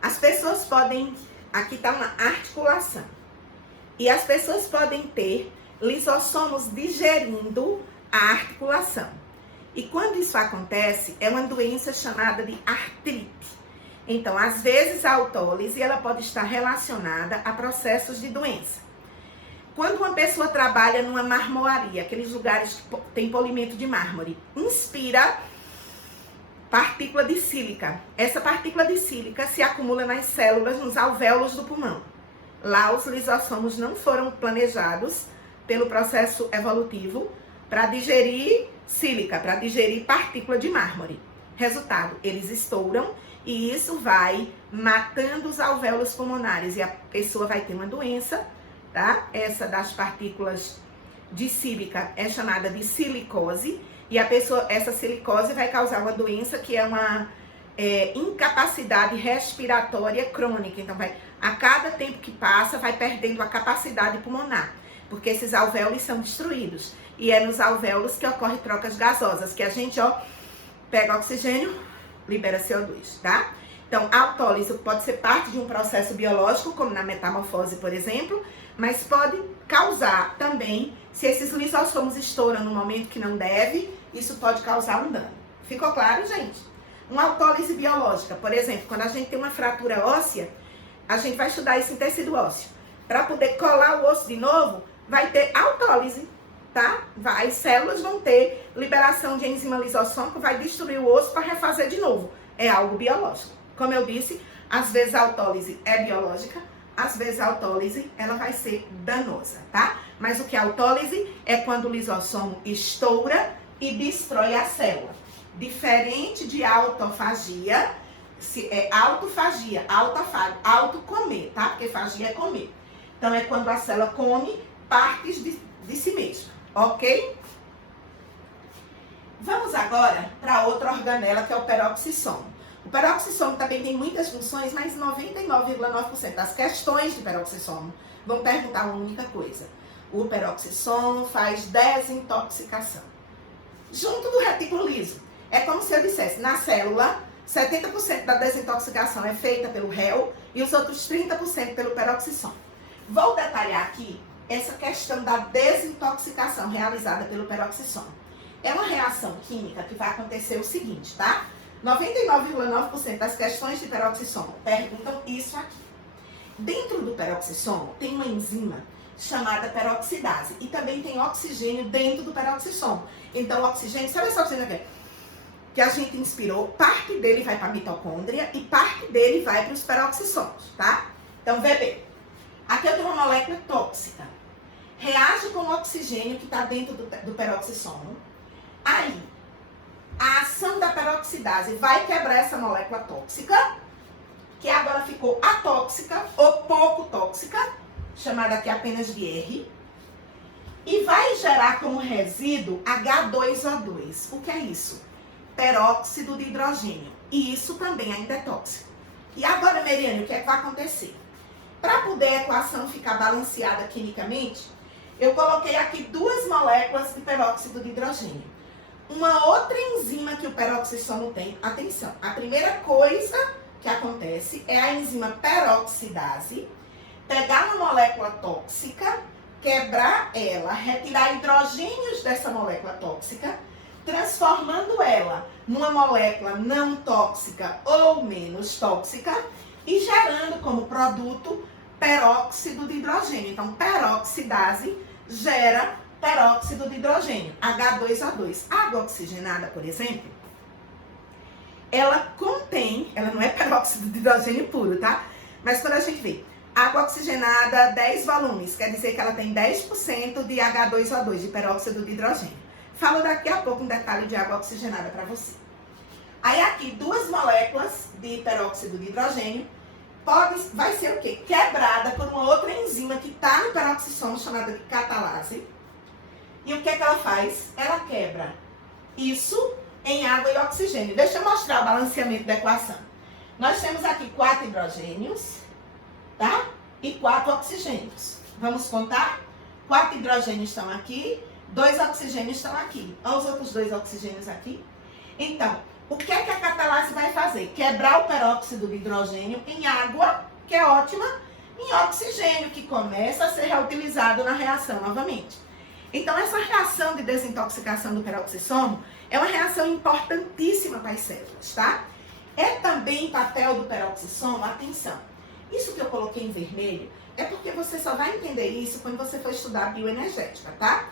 as pessoas podem... Aqui está uma articulação. E as pessoas podem ter lisossomos digerindo a articulação. E quando isso acontece, é uma doença chamada de artrite. Então, às vezes, a autólise ela pode estar relacionada a processos de doença. Quando uma pessoa trabalha numa marmoaria, aqueles lugares que tem polimento de mármore, inspira partícula de sílica. Essa partícula de sílica se acumula nas células, nos alvéolos do pulmão. Lá, os lisossomos não foram planejados pelo processo evolutivo para digerir sílica, para digerir partícula de mármore. Resultado, eles estouram e isso vai matando os alvéolos pulmonares e a pessoa vai ter uma doença, tá? Essa das partículas de sílica é chamada de silicose e essa silicose vai causar uma doença que é uma incapacidade respiratória crônica. Então, a cada tempo que passa, vai perdendo a capacidade pulmonar, porque esses alvéolos são destruídos. E é nos alvéolos que ocorre trocas gasosas, que a gente, pega oxigênio, libera CO2, tá? Então, a autólise pode ser parte de um processo biológico, como na metamorfose, por exemplo, mas pode causar também, se esses lisossomos estouram no momento que não deve, isso pode causar um dano. Ficou claro, gente? Uma autólise biológica, por exemplo, quando a gente tem uma fratura óssea, a gente vai estudar isso em tecido ósseo. Para poder colar o osso de novo, vai ter autólise, tá? As células vão ter liberação de enzima lisossômica que vai destruir o osso para refazer de novo. É algo biológico. Como eu disse, às vezes a autólise é biológica, às vezes a autólise ela vai ser danosa, tá? Mas o que é autólise é quando o lisossomo estoura e destrói a célula. Diferente de autofagia, se é autofagia, autocomer, tá? Porque fagia é comer. Então é quando a célula come partes de si mesma, ok? Vamos agora para outra organela que é o peroxissomo. O peroxissomo também tem muitas funções, mas 99,9% das questões de peroxissomo vão perguntar uma única coisa. O peroxissomo faz desintoxicação. Junto do retículo liso. É como se eu dissesse, na célula, 70% da desintoxicação é feita pelo réu e os outros 30% pelo peroxissomo. Vou detalhar aqui essa questão da desintoxicação realizada pelo peroxissomo. É uma reação química que vai acontecer o seguinte, tá? 99,9% das questões de peroxissomo perguntam isso aqui. Dentro do peroxissomo tem uma enzima chamada peroxidase e também tem oxigênio dentro do peroxissomo. Então o oxigênio, sabe esse oxigênio aqui? Que a gente inspirou, parte dele vai para a mitocôndria e parte dele vai para os peroxissomos, tá? Então vê bem, aqui eu tenho uma molécula tóxica, reage com o oxigênio que está dentro do peroxissomo, aí a ação da peroxidase vai quebrar essa molécula tóxica, que agora ficou atóxica ou pouco tóxica, chamada aqui apenas de R, e vai gerar como resíduo H2O2. O que é isso? Peróxido de hidrogênio. E isso também ainda é tóxico. E agora, Meriane, o que é que vai acontecer? Para poder a equação ficar balanceada quimicamente, eu coloquei aqui duas moléculas de peróxido de hidrogênio. Uma outra enzima que o peroxissomo tem, atenção, a primeira coisa que acontece é a enzima peroxidase pegar uma molécula tóxica, quebrar ela, retirar hidrogênios dessa molécula tóxica, transformando ela numa molécula não tóxica ou menos tóxica e gerando como produto peróxido de hidrogênio. Então, peroxidase gera peróxido de hidrogênio, H2O2. A água oxigenada, por exemplo, ela contém, ela não é peróxido de hidrogênio puro, tá? Mas quando a gente vê água oxigenada, 10 volumes, quer dizer que ela tem 10% de H2O2, de peróxido de hidrogênio. Falo daqui a pouco um detalhe de água oxigenada para você. Aí aqui, duas moléculas de peróxido de hidrogênio, vai ser o quê? Quebrada por uma outra enzima que está no peroxissomo, chamada de catalase. E o que é que ela faz? Ela quebra isso em água e oxigênio. Deixa eu mostrar o balanceamento da equação. Nós temos aqui 4 hidrogênios, tá? E 4 oxigênios. Vamos contar? 4 hidrogênios estão aqui, 2 oxigênios estão aqui. Olha os outros 2 oxigênios aqui. Então, o que é que a catalase vai fazer? Quebrar o peróxido de hidrogênio em água, que é ótima, em oxigênio, que começa a ser reutilizado na reação novamente. Então, essa reação de desintoxicação do peroxissomo é uma reação importantíssima para as células, tá? É também papel do peroxissomo, atenção, isso que eu coloquei em vermelho é porque você só vai entender isso quando você for estudar bioenergética, tá?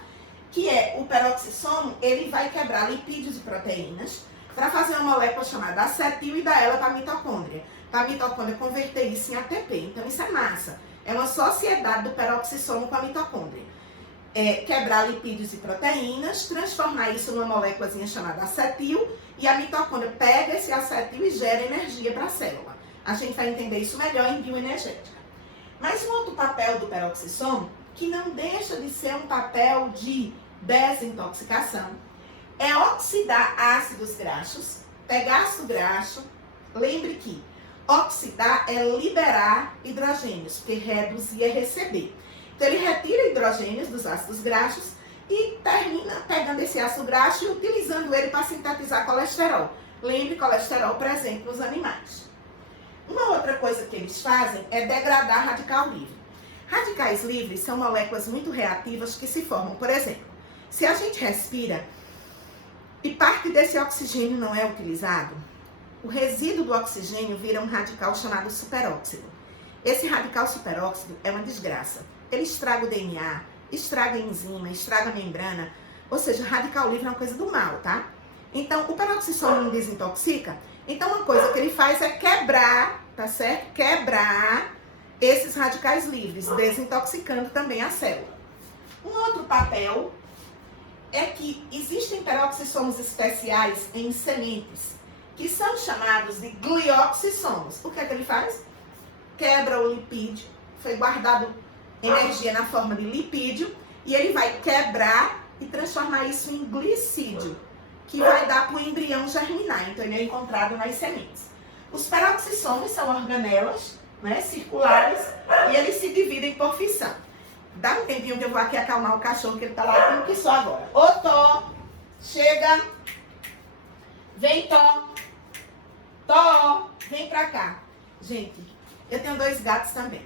Que é o peroxissomo, ele vai quebrar lipídios e proteínas para fazer uma molécula chamada acetil e dar ela para a mitocôndria. Para a mitocôndria converter isso em ATP. Então, isso é massa. É uma sociedade do peroxissomo com a mitocôndria. Quebrar lipídios e proteínas, transformar isso numa moléculazinha chamada acetil e a mitocôndria pega esse acetil e gera energia para a célula. A gente vai entender isso melhor em bioenergética. Mas um outro papel do peroxissomo, que não deixa de ser um papel de desintoxicação, é oxidar ácidos graxos, pegar ácido graxo, lembre que oxidar é liberar hidrogênios, porque reduzir é receber. Então, ele retira hidrogênios dos ácidos graxos e termina pegando esse ácido graxo e utilizando ele para sintetizar colesterol. Lembre, colesterol presente nos animais. Uma outra coisa que eles fazem é degradar radical livre. Radicais livres são moléculas muito reativas que se formam, por exemplo, se a gente respira e parte desse oxigênio não é utilizado, o resíduo do oxigênio vira um radical chamado superóxido. Esse radical superóxido é uma desgraça. Ele estraga o DNA, estraga a enzima, estraga a membrana, ou seja, radical livre é uma coisa do mal, tá? Então, o peroxissomo não desintoxica. Então, uma coisa que ele faz é quebrar, tá certo? Quebrar esses radicais livres, desintoxicando também a célula. Um outro papel é que existem peroxissomos especiais em sementes, que são chamados de glioxissomos. O que é que ele faz? Quebra o lipídio, foi guardado energia na forma de lipídio, e ele vai quebrar e transformar isso em glicídio, que vai dar para o embrião germinar. Então, ele é encontrado nas sementes. Os peroxissomos são organelas, né, circulares, e eles se dividem por fissão. Dá um tempinho que eu vou aqui acalmar o cachorro, que ele tá latindo que só agora. Ô, Tó, chega. Vem, Tó. Tó, vem pra cá. Gente, eu tenho 2 gatos também.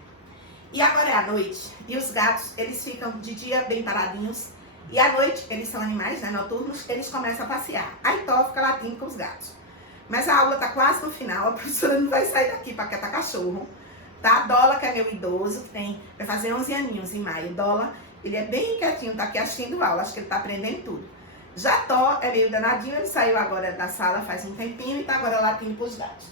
E agora é a noite, e os gatos, eles ficam de dia bem paradinhos, e à noite, eles são animais, né, noturnos, eles começam a passear. Aí Tó fica latindo com os gatos. Mas a aula tá quase no final, a professora não vai sair daqui pra quietar cachorro. Tá? Dola, que é meu idoso, que vai fazer 11 aninhos em maio. Dola, ele é bem quietinho, tá aqui assistindo aula, acho que ele tá aprendendo tudo. Já Tó é meio danadinho, ele saiu agora da sala faz um tempinho e tá agora latindo pros gatos.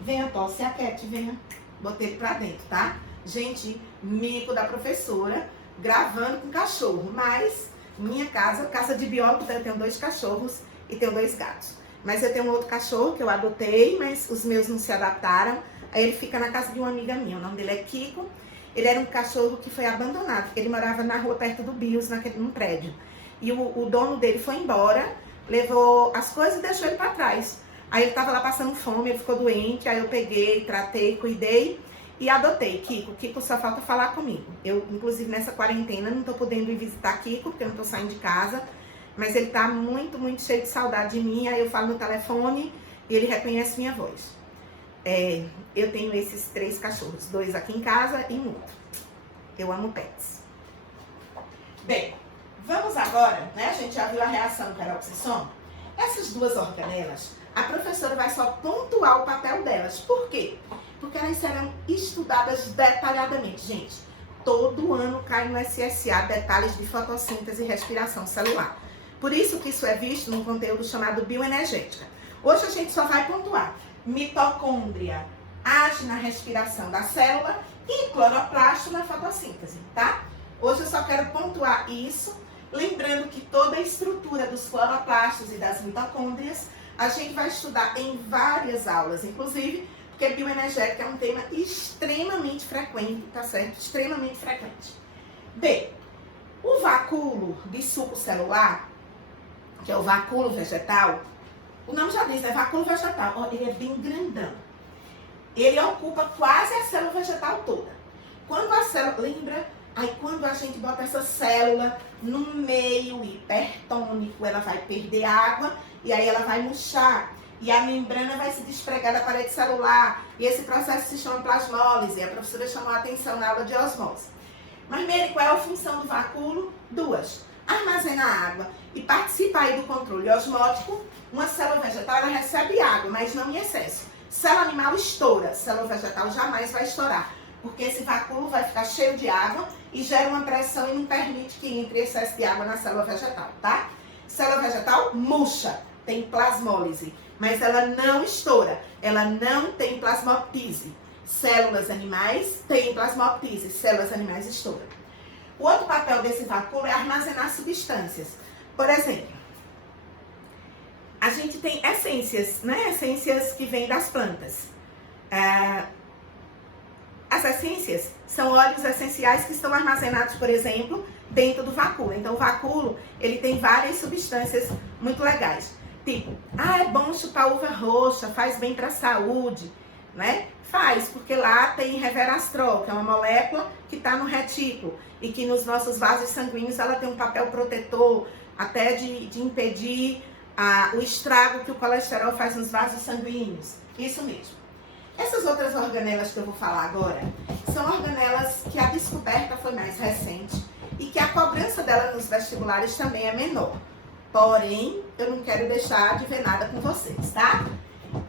Venha, Tó, se aquiete, venha. Botei ele pra dentro, tá? Gente, mico da professora, gravando com cachorro, mas minha casa de biólogo, eu tenho 2 cachorros e tenho 2 gatos. Mas eu tenho um outro cachorro que eu adotei, mas os meus não se adaptaram. Aí ele fica na casa de uma amiga minha, o nome dele é Kiko. Ele era um cachorro que foi abandonado, porque ele morava na rua perto do Bios, num prédio. E o dono dele foi embora, levou as coisas e deixou ele pra trás. Aí ele tava lá passando fome, ele ficou doente, aí eu peguei, tratei, cuidei e adotei Kiko. Kiko só falta falar comigo. Eu, inclusive, nessa quarentena, não tô podendo ir visitar Kiko, porque eu não tô saindo de casa. Mas ele tá muito, muito cheio de saudade de mim, aí eu falo no telefone e ele reconhece minha voz. Eu tenho esses 3 cachorros, 2 aqui em casa e um outro. Eu amo pets. Bem, vamos agora, né? A gente já viu a reação do peroxissomo. Essas 2 organelas, a professora vai só pontuar o papel delas. Por quê? Porque elas serão estudadas detalhadamente. Gente, todo ano cai no SSA detalhes de fotossíntese e respiração celular. Por isso que isso é visto num conteúdo chamado bioenergética. Hoje a gente só vai pontuar. Mitocôndria age na respiração da célula e cloroplasto na fotossíntese, tá? Hoje eu só quero pontuar isso, lembrando que toda a estrutura dos cloroplastos e das mitocôndrias a gente vai estudar em várias aulas, inclusive porque bioenergética é um tema extremamente frequente, tá certo? Extremamente frequente. Bem, o vacúolo de suco celular, que é o vacúolo vegetal, o nome já diz, é vacúolo vegetal. Ó, ele é bem grandão. Ele ocupa quase a célula vegetal toda. Quando a célula, lembra? Aí quando a gente bota essa célula no meio hipertônico, ela vai perder água e aí ela vai murchar. E a membrana vai se despregar da parede celular. E esse processo se chama plasmólise. A professora chamou a atenção na aula de osmose. Mas, Meire, qual é a função do vacúolo? 2. Armazenar água e participar aí do controle osmótico. Uma célula vegetal, ela recebe água, mas não em excesso. Célula animal estoura, célula vegetal jamais vai estourar, porque esse vacúolo vai ficar cheio de água e gera uma pressão e não permite que entre excesso de água na célula vegetal, tá? Célula vegetal murcha, tem plasmólise, mas ela não estoura, ela não tem plasmoptise. Células animais têm plasmoptise, células animais estouram. O outro papel desse vacúolo é armazenar substâncias. Por exemplo, a gente tem essências, né? Essências que vêm das plantas. As essências são óleos essenciais que estão armazenados, por exemplo, dentro do vacúolo. Então, o vacúolo, ele tem várias substâncias muito legais. Tipo, é bom chupar uva roxa, faz bem para a saúde, né? Faz, porque lá tem resveratrol, que é uma molécula que está no retículo e que nos nossos vasos sanguíneos ela tem um papel protetor, até de impedir o estrago que o colesterol faz nos vasos sanguíneos. Isso mesmo. Essas outras organelas que eu vou falar agora são organelas que a descoberta foi mais recente e que a cobrança dela nos vestibulares também é menor. Porém, eu não quero deixar de ver nada com vocês, tá?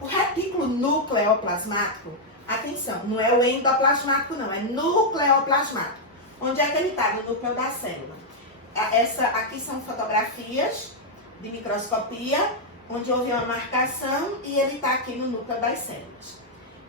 O retículo nucleoplasmático, atenção, não é o endoplasmático não, é nucleoplasmático. Onde é que ele está? No núcleo da célula. Aqui são fotografias de microscopia, onde houve uma marcação e ele está aqui no núcleo das células.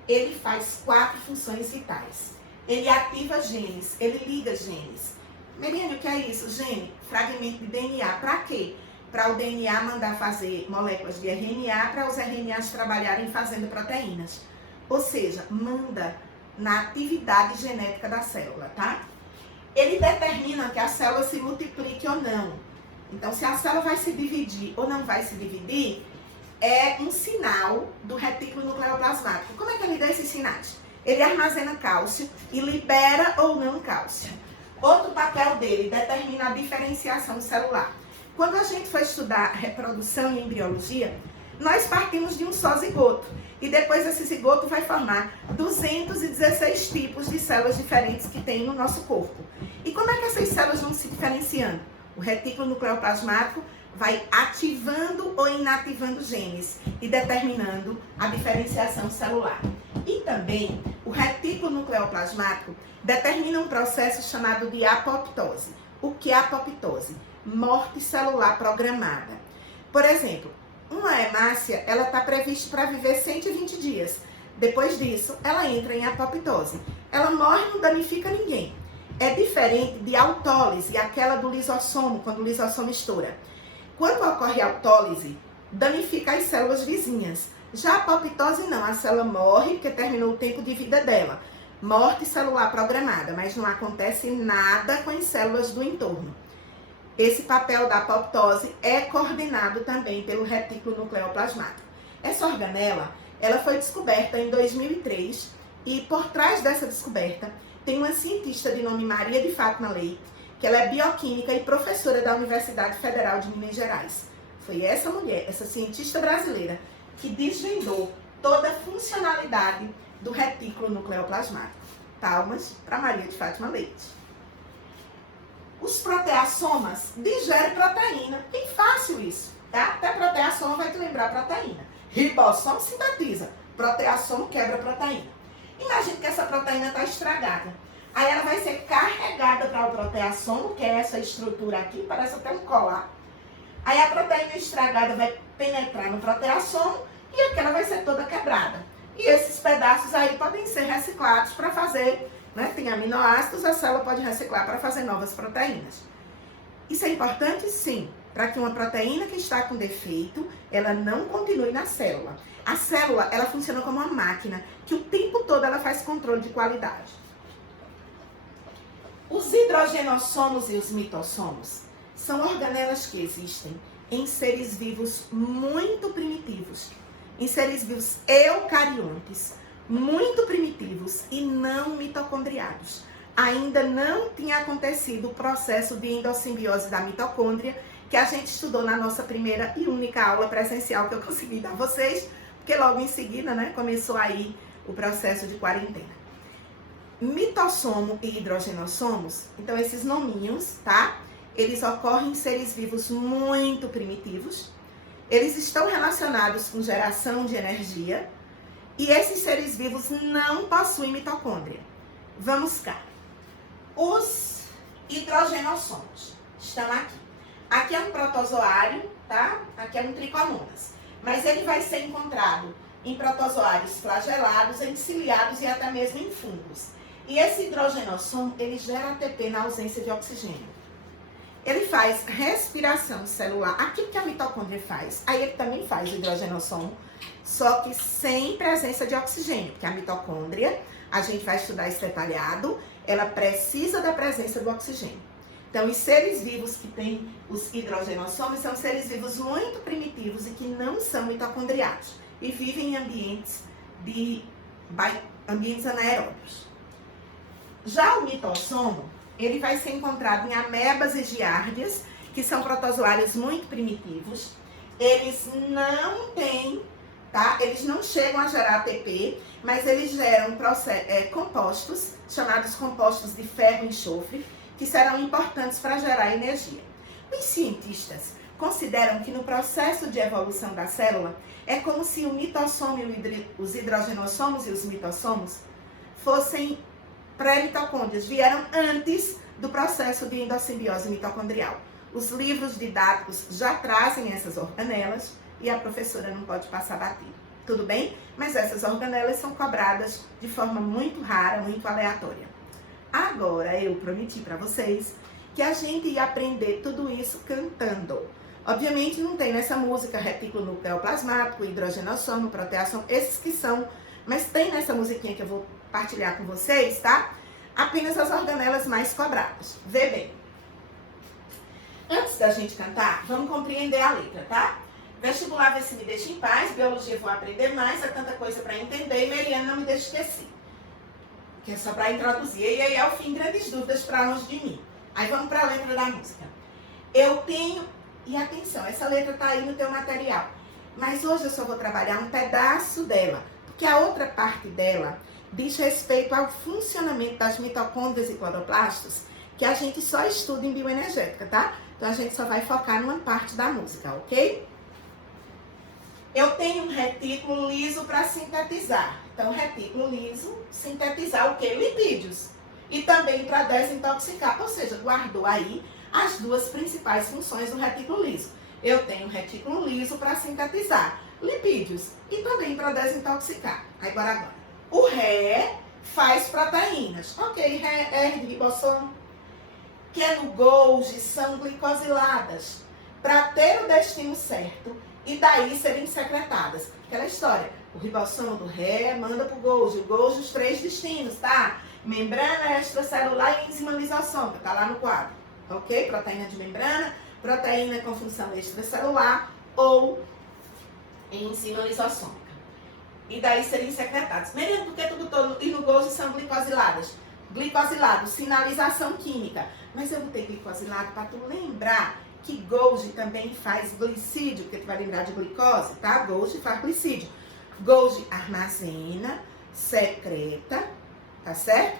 Ele faz 4 funções vitais. Ele ativa genes, ele liga genes. Meriane, o que é isso? Gene, fragmento de DNA. Para quê? Para o DNA mandar fazer moléculas de RNA, para os RNAs trabalharem fazendo proteínas. Ou seja, manda na atividade genética da célula, tá? Ele determina que a célula se multiplique ou não. Então, se a célula vai se dividir ou não vai se dividir, é um sinal do retículo nucleoplasmático. Como é que ele dá esses sinais? Ele armazena cálcio e libera ou não cálcio. Outro papel dele determina a diferenciação celular. Quando a gente foi estudar reprodução e embriologia, nós partimos de um só zigoto. E depois esse zigoto vai formar 216 tipos de células diferentes que tem no nosso corpo. E como é que essas células vão se diferenciando? O retículo nucleoplasmático vai ativando ou inativando genes e determinando a diferenciação celular. E também o retículo nucleoplasmático determina um processo chamado de apoptose. O que é apoptose? Morte celular programada. Por exemplo, uma hemácia, ela está prevista para viver 120 dias. Depois disso, ela entra em apoptose. Ela morre e não danifica ninguém. É diferente de autólise, aquela do lisossomo, quando o lisossomo estoura. Quando ocorre a autólise, danifica as células vizinhas. Já a apoptose não, a célula morre porque terminou o tempo de vida dela. Morte celular programada, mas não acontece nada com as células do entorno. Esse papel da apoptose é coordenado também pelo retículo nucleoplasmático. Essa organela, ela foi descoberta em 2003 e por trás dessa descoberta tem uma cientista de nome Maria de Fátima Leite, que ela é bioquímica e professora da Universidade Federal de Minas Gerais. Foi essa mulher, essa cientista brasileira, que desvendou toda a funcionalidade do retículo nucleoplasmático. Palmas para Maria de Fátima Leite. Os proteassomas digerem proteína. Bem fácil isso, tá? Até proteassoma vai te lembrar proteína. Ribossomo sintetiza. Proteassomo quebra proteína. Imagine que essa proteína está estragada. Aí ela vai ser carregada para o proteassomo, que é essa estrutura aqui, parece até um colar. Aí a proteína estragada vai penetrar no proteassomo e aquela vai ser toda quebrada. E esses pedaços aí podem ser reciclados para fazer, né? Tem aminoácidos, a célula pode reciclar para fazer novas proteínas. Isso é importante? Sim. Para que uma proteína que está com defeito, ela não continue na célula. A célula, ela funciona como uma máquina, que o tempo todo ela faz controle de qualidade. Os hidrogenossomos e os mitossomos são organelas que existem em seres vivos muito primitivos, em seres vivos eucariontes, muito primitivos e não mitocondriados. Ainda não tinha acontecido o processo de endossimbiose da mitocôndria, que a gente estudou na nossa primeira e única aula presencial que eu consegui dar a vocês, porque logo em seguida, né, começou aí o processo de quarentena. Mitossomo e hidrogenossomos, então esses nominhos, tá? Eles ocorrem em seres vivos muito primitivos. Eles estão relacionados com geração de energia e esses seres vivos não possuem mitocôndria. Vamos cá. Os hidrogenossomos estão aqui. Aqui é um protozoário, tá? Aqui é um tricomonas. Mas ele vai ser encontrado em protozoários flagelados, em ciliados e até mesmo em fungos. E esse hidrogenossomo, ele gera ATP na ausência de oxigênio. Ele faz respiração celular. Aquilo que a mitocôndria faz, aí ele também faz o hidrogenossomo, só que sem presença de oxigênio, porque a mitocôndria, a gente vai estudar isso detalhado, ela precisa da presença do oxigênio. Então, os seres vivos que têm os hidrogenossomos são seres vivos muito primitivos e que não são mitocondriados e vivem em ambientes anaeróbios. Já o mitossomo, ele vai ser encontrado em amebas e giardias, que são protozoários muito primitivos. Eles não têm tá? Eles não chegam a gerar ATP, mas eles geram compostos, chamados compostos de ferro e enxofre, que serão importantes para gerar energia. Os cientistas consideram que no processo de evolução da célula, é como se o mitossomo e os hidrogenossomos e os mitossomos fossem pré-mitocôndrias, vieram antes do processo de endossimbiose mitocondrial. Os livros didáticos já trazem essas organelas e a professora não pode passar batido, tudo bem? Mas essas organelas são cobradas de forma muito rara, muito aleatória. Agora eu prometi para vocês que a gente ia aprender tudo isso cantando. Obviamente não tem nessa música retículo nucleoplasmático, hidrogenossomo, proteassomo, esses que são, mas tem nessa musiquinha que eu vou partilhar com vocês, tá? Apenas as organelas mais cobradas. Vê bem. Antes da gente cantar, vamos compreender a letra, tá? Vestibular, vê se me deixa em paz, biologia vou aprender mais, é tanta coisa para entender, e Meriana não me deixa esquecer. Que é só para introduzir. E aí, ao fim, grandes dúvidas para longe de mim. Aí vamos para a letra da música. Eu tenho, e atenção, essa letra tá aí no teu material, mas hoje eu só vou trabalhar um pedaço dela, porque a outra parte dela diz respeito ao funcionamento das mitocôndrias e cloroplastos, que a gente só estuda em bioenergética, tá? Então a gente só vai focar numa parte da música, ok? Eu tenho um retículo liso para sintetizar. Então, retículo liso, sintetizar o quê? Lipídios. E também para desintoxicar, ou seja, guardou aí as duas principais funções do retículo liso. Eu tenho um retículo liso para sintetizar lipídios e também para desintoxicar. Agora. O Ré faz proteínas. Ok, Ré, R de ribossomo, que no Golgi são glicosiladas para ter o destino certo e daí serem secretadas. Aquela história, o ribossomo do Ré manda para o Golgi os 3 destinos, tá? Membrana extracelular e enzima lisossômica, tá lá no quadro. Ok? Proteína de membrana, proteína com função extracelular ou enzima lisossômica. E daí serem secretados. Mesmo porque tudo todo e no Golgi são glicosiladas. Glicosilado, sinalização química. Mas eu botei glicosilado para tu lembrar que Golgi também faz glicídio, porque tu vai lembrar de glicose, tá? Golgi faz glicídio. Golgi armazena, secreta, tá certo?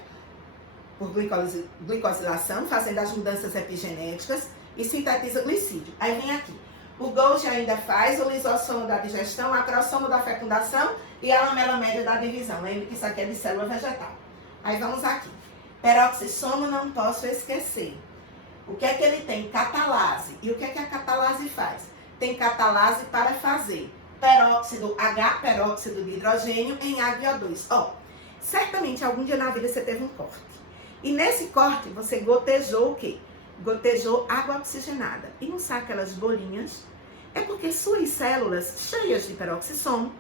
Por glicosilação, fazendo as mudanças epigenéticas e sintetiza glicídio. Aí vem aqui. O Golgi ainda faz o lisossomo da digestão, o acrossomo da fecundação e a lamela média da divisão. Lembra que isso aqui é de célula vegetal. Aí vamos aqui. Peroxissomo não posso esquecer. O que é que ele tem? Catalase. E o que é que a catalase faz? Tem catalase para fazer peróxido, H-peróxido de hidrogênio em HO2. Ó, certamente algum dia na vida você teve um corte. E nesse corte você gotejou o quê? Gotejou água oxigenada. E não sabe aquelas bolinhas? É porque suas células cheias de peroxissomo,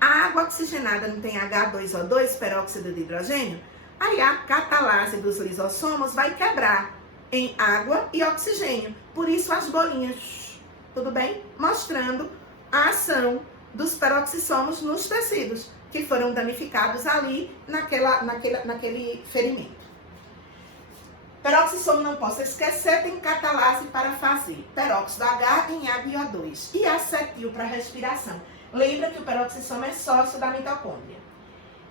a água oxigenada não tem H2O2, peróxido de hidrogênio, aí a catalase dos lisossomos vai quebrar em água e oxigênio. Por isso as bolinhas, tudo bem? Mostrando a ação dos peroxissomos nos tecidos, que foram danificados ali naquele ferimento. Peroxissomo não posso esquecer, tem catalase para fazer peróxido H em água e O2. E acetil para respiração. Lembra que o peroxissomo é sócio da mitocôndria.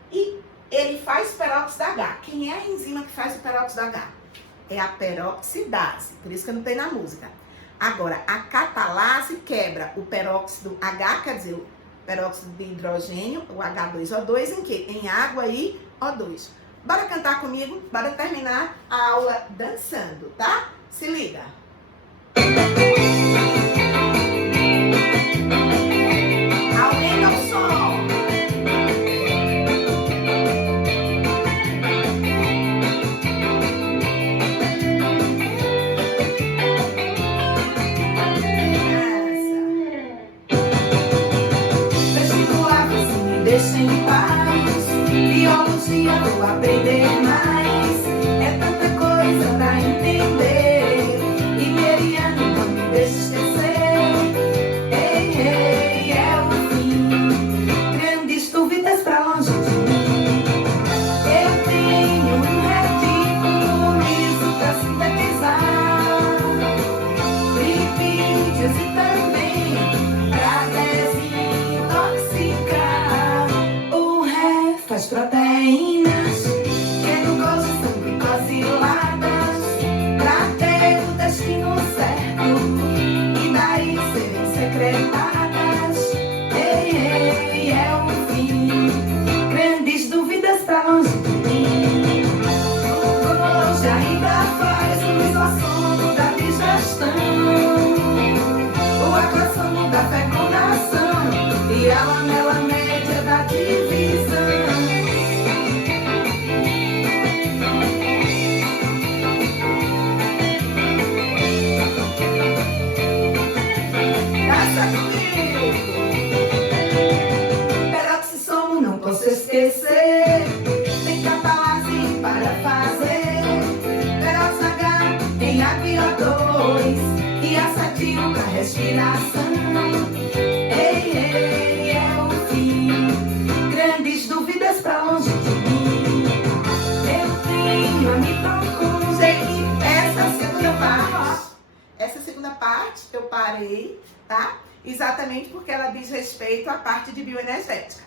E ele faz peróxido H. Quem é a enzima que faz o peróxido H? É a peroxidase, por isso que eu não tenho na música. Agora, a catalase quebra o peróxido H, quer dizer, o peróxido de hidrogênio, o H2O2, em quê? Em água e O2. Bora cantar comigo? Bora terminar a aula dançando, tá? Se liga! Aumenta o som! Vestibular, você me deixa em paz. Biologia, vou aprender mais. É tanta coisa pra entender. E Meriana não me deixa esquecer. Ei, ei, é o fim. Grandes dúvidas pra longe de mim. Eu tenho um retículo liso pra sintetizar lipídios e também pra desintoxicar. das proteínas, que no gosto são glicosiladas, pra ter o destino certo e daí serem secretadas. Ei, ei, é o fim, grandes dúvidas pra longe de mim. O hoje ainda faz o isossomo da digestão, o aquassomo da fecundação e a lamela média da divisão. Dança comigo! Peroxissomo não posso esquecer, tem catalase para fazer. Perox H tem HbO2 e acetil para respiração. Ei, ei, é o fim, grandes dúvidas pra longe de mim. Eu tenho a mitocôndria. Essa segunda parte eu parei, tá? Exatamente porque ela diz respeito à parte de bioenergética.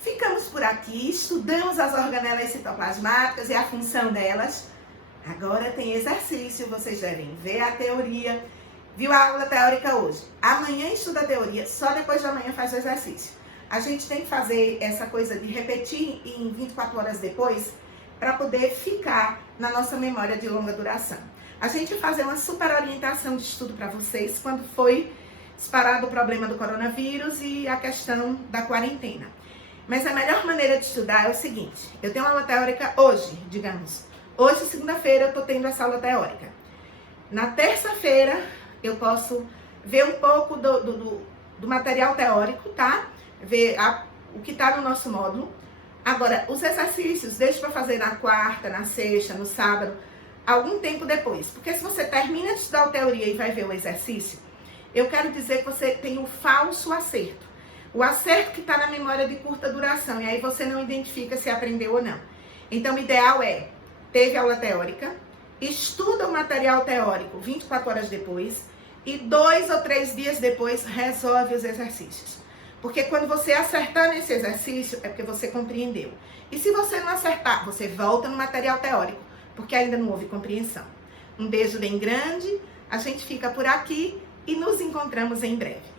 Ficamos por aqui, estudamos as organelas citoplasmáticas e a função delas. Agora tem exercício, vocês devem ver a teoria. Viu a aula teórica hoje? Amanhã estuda a teoria, só depois de amanhã faz o exercício. A gente tem que fazer essa coisa de repetir em 24 horas depois para poder ficar na nossa memória de longa duração. A gente vai fazer uma super orientação de estudo para vocês quando foi disparado o problema do coronavírus e a questão da quarentena. Mas a melhor maneira de estudar é o seguinte: eu tenho uma aula teórica hoje, digamos. Hoje, segunda-feira, eu estou tendo essa aula teórica. Na terça-feira, eu posso ver um pouco do material teórico, tá? Ver o que está no nosso módulo. Agora, os exercícios, deixa para fazer na quarta, na sexta, no sábado, algum tempo depois. Porque se você termina de estudar a teoria e vai ver o exercício, eu quero dizer que você tem um falso acerto. O acerto que está na memória de curta duração, e aí você não identifica se aprendeu ou não. Então, o ideal é, teve aula teórica, estuda o material teórico 24 horas depois e 2 ou 3 dias depois resolve os exercícios. Porque quando você acertar nesse exercício, é porque você compreendeu. E se você não acertar, você volta no material teórico, porque ainda não houve compreensão. Um beijo bem grande, a gente fica por aqui e nos encontramos em breve.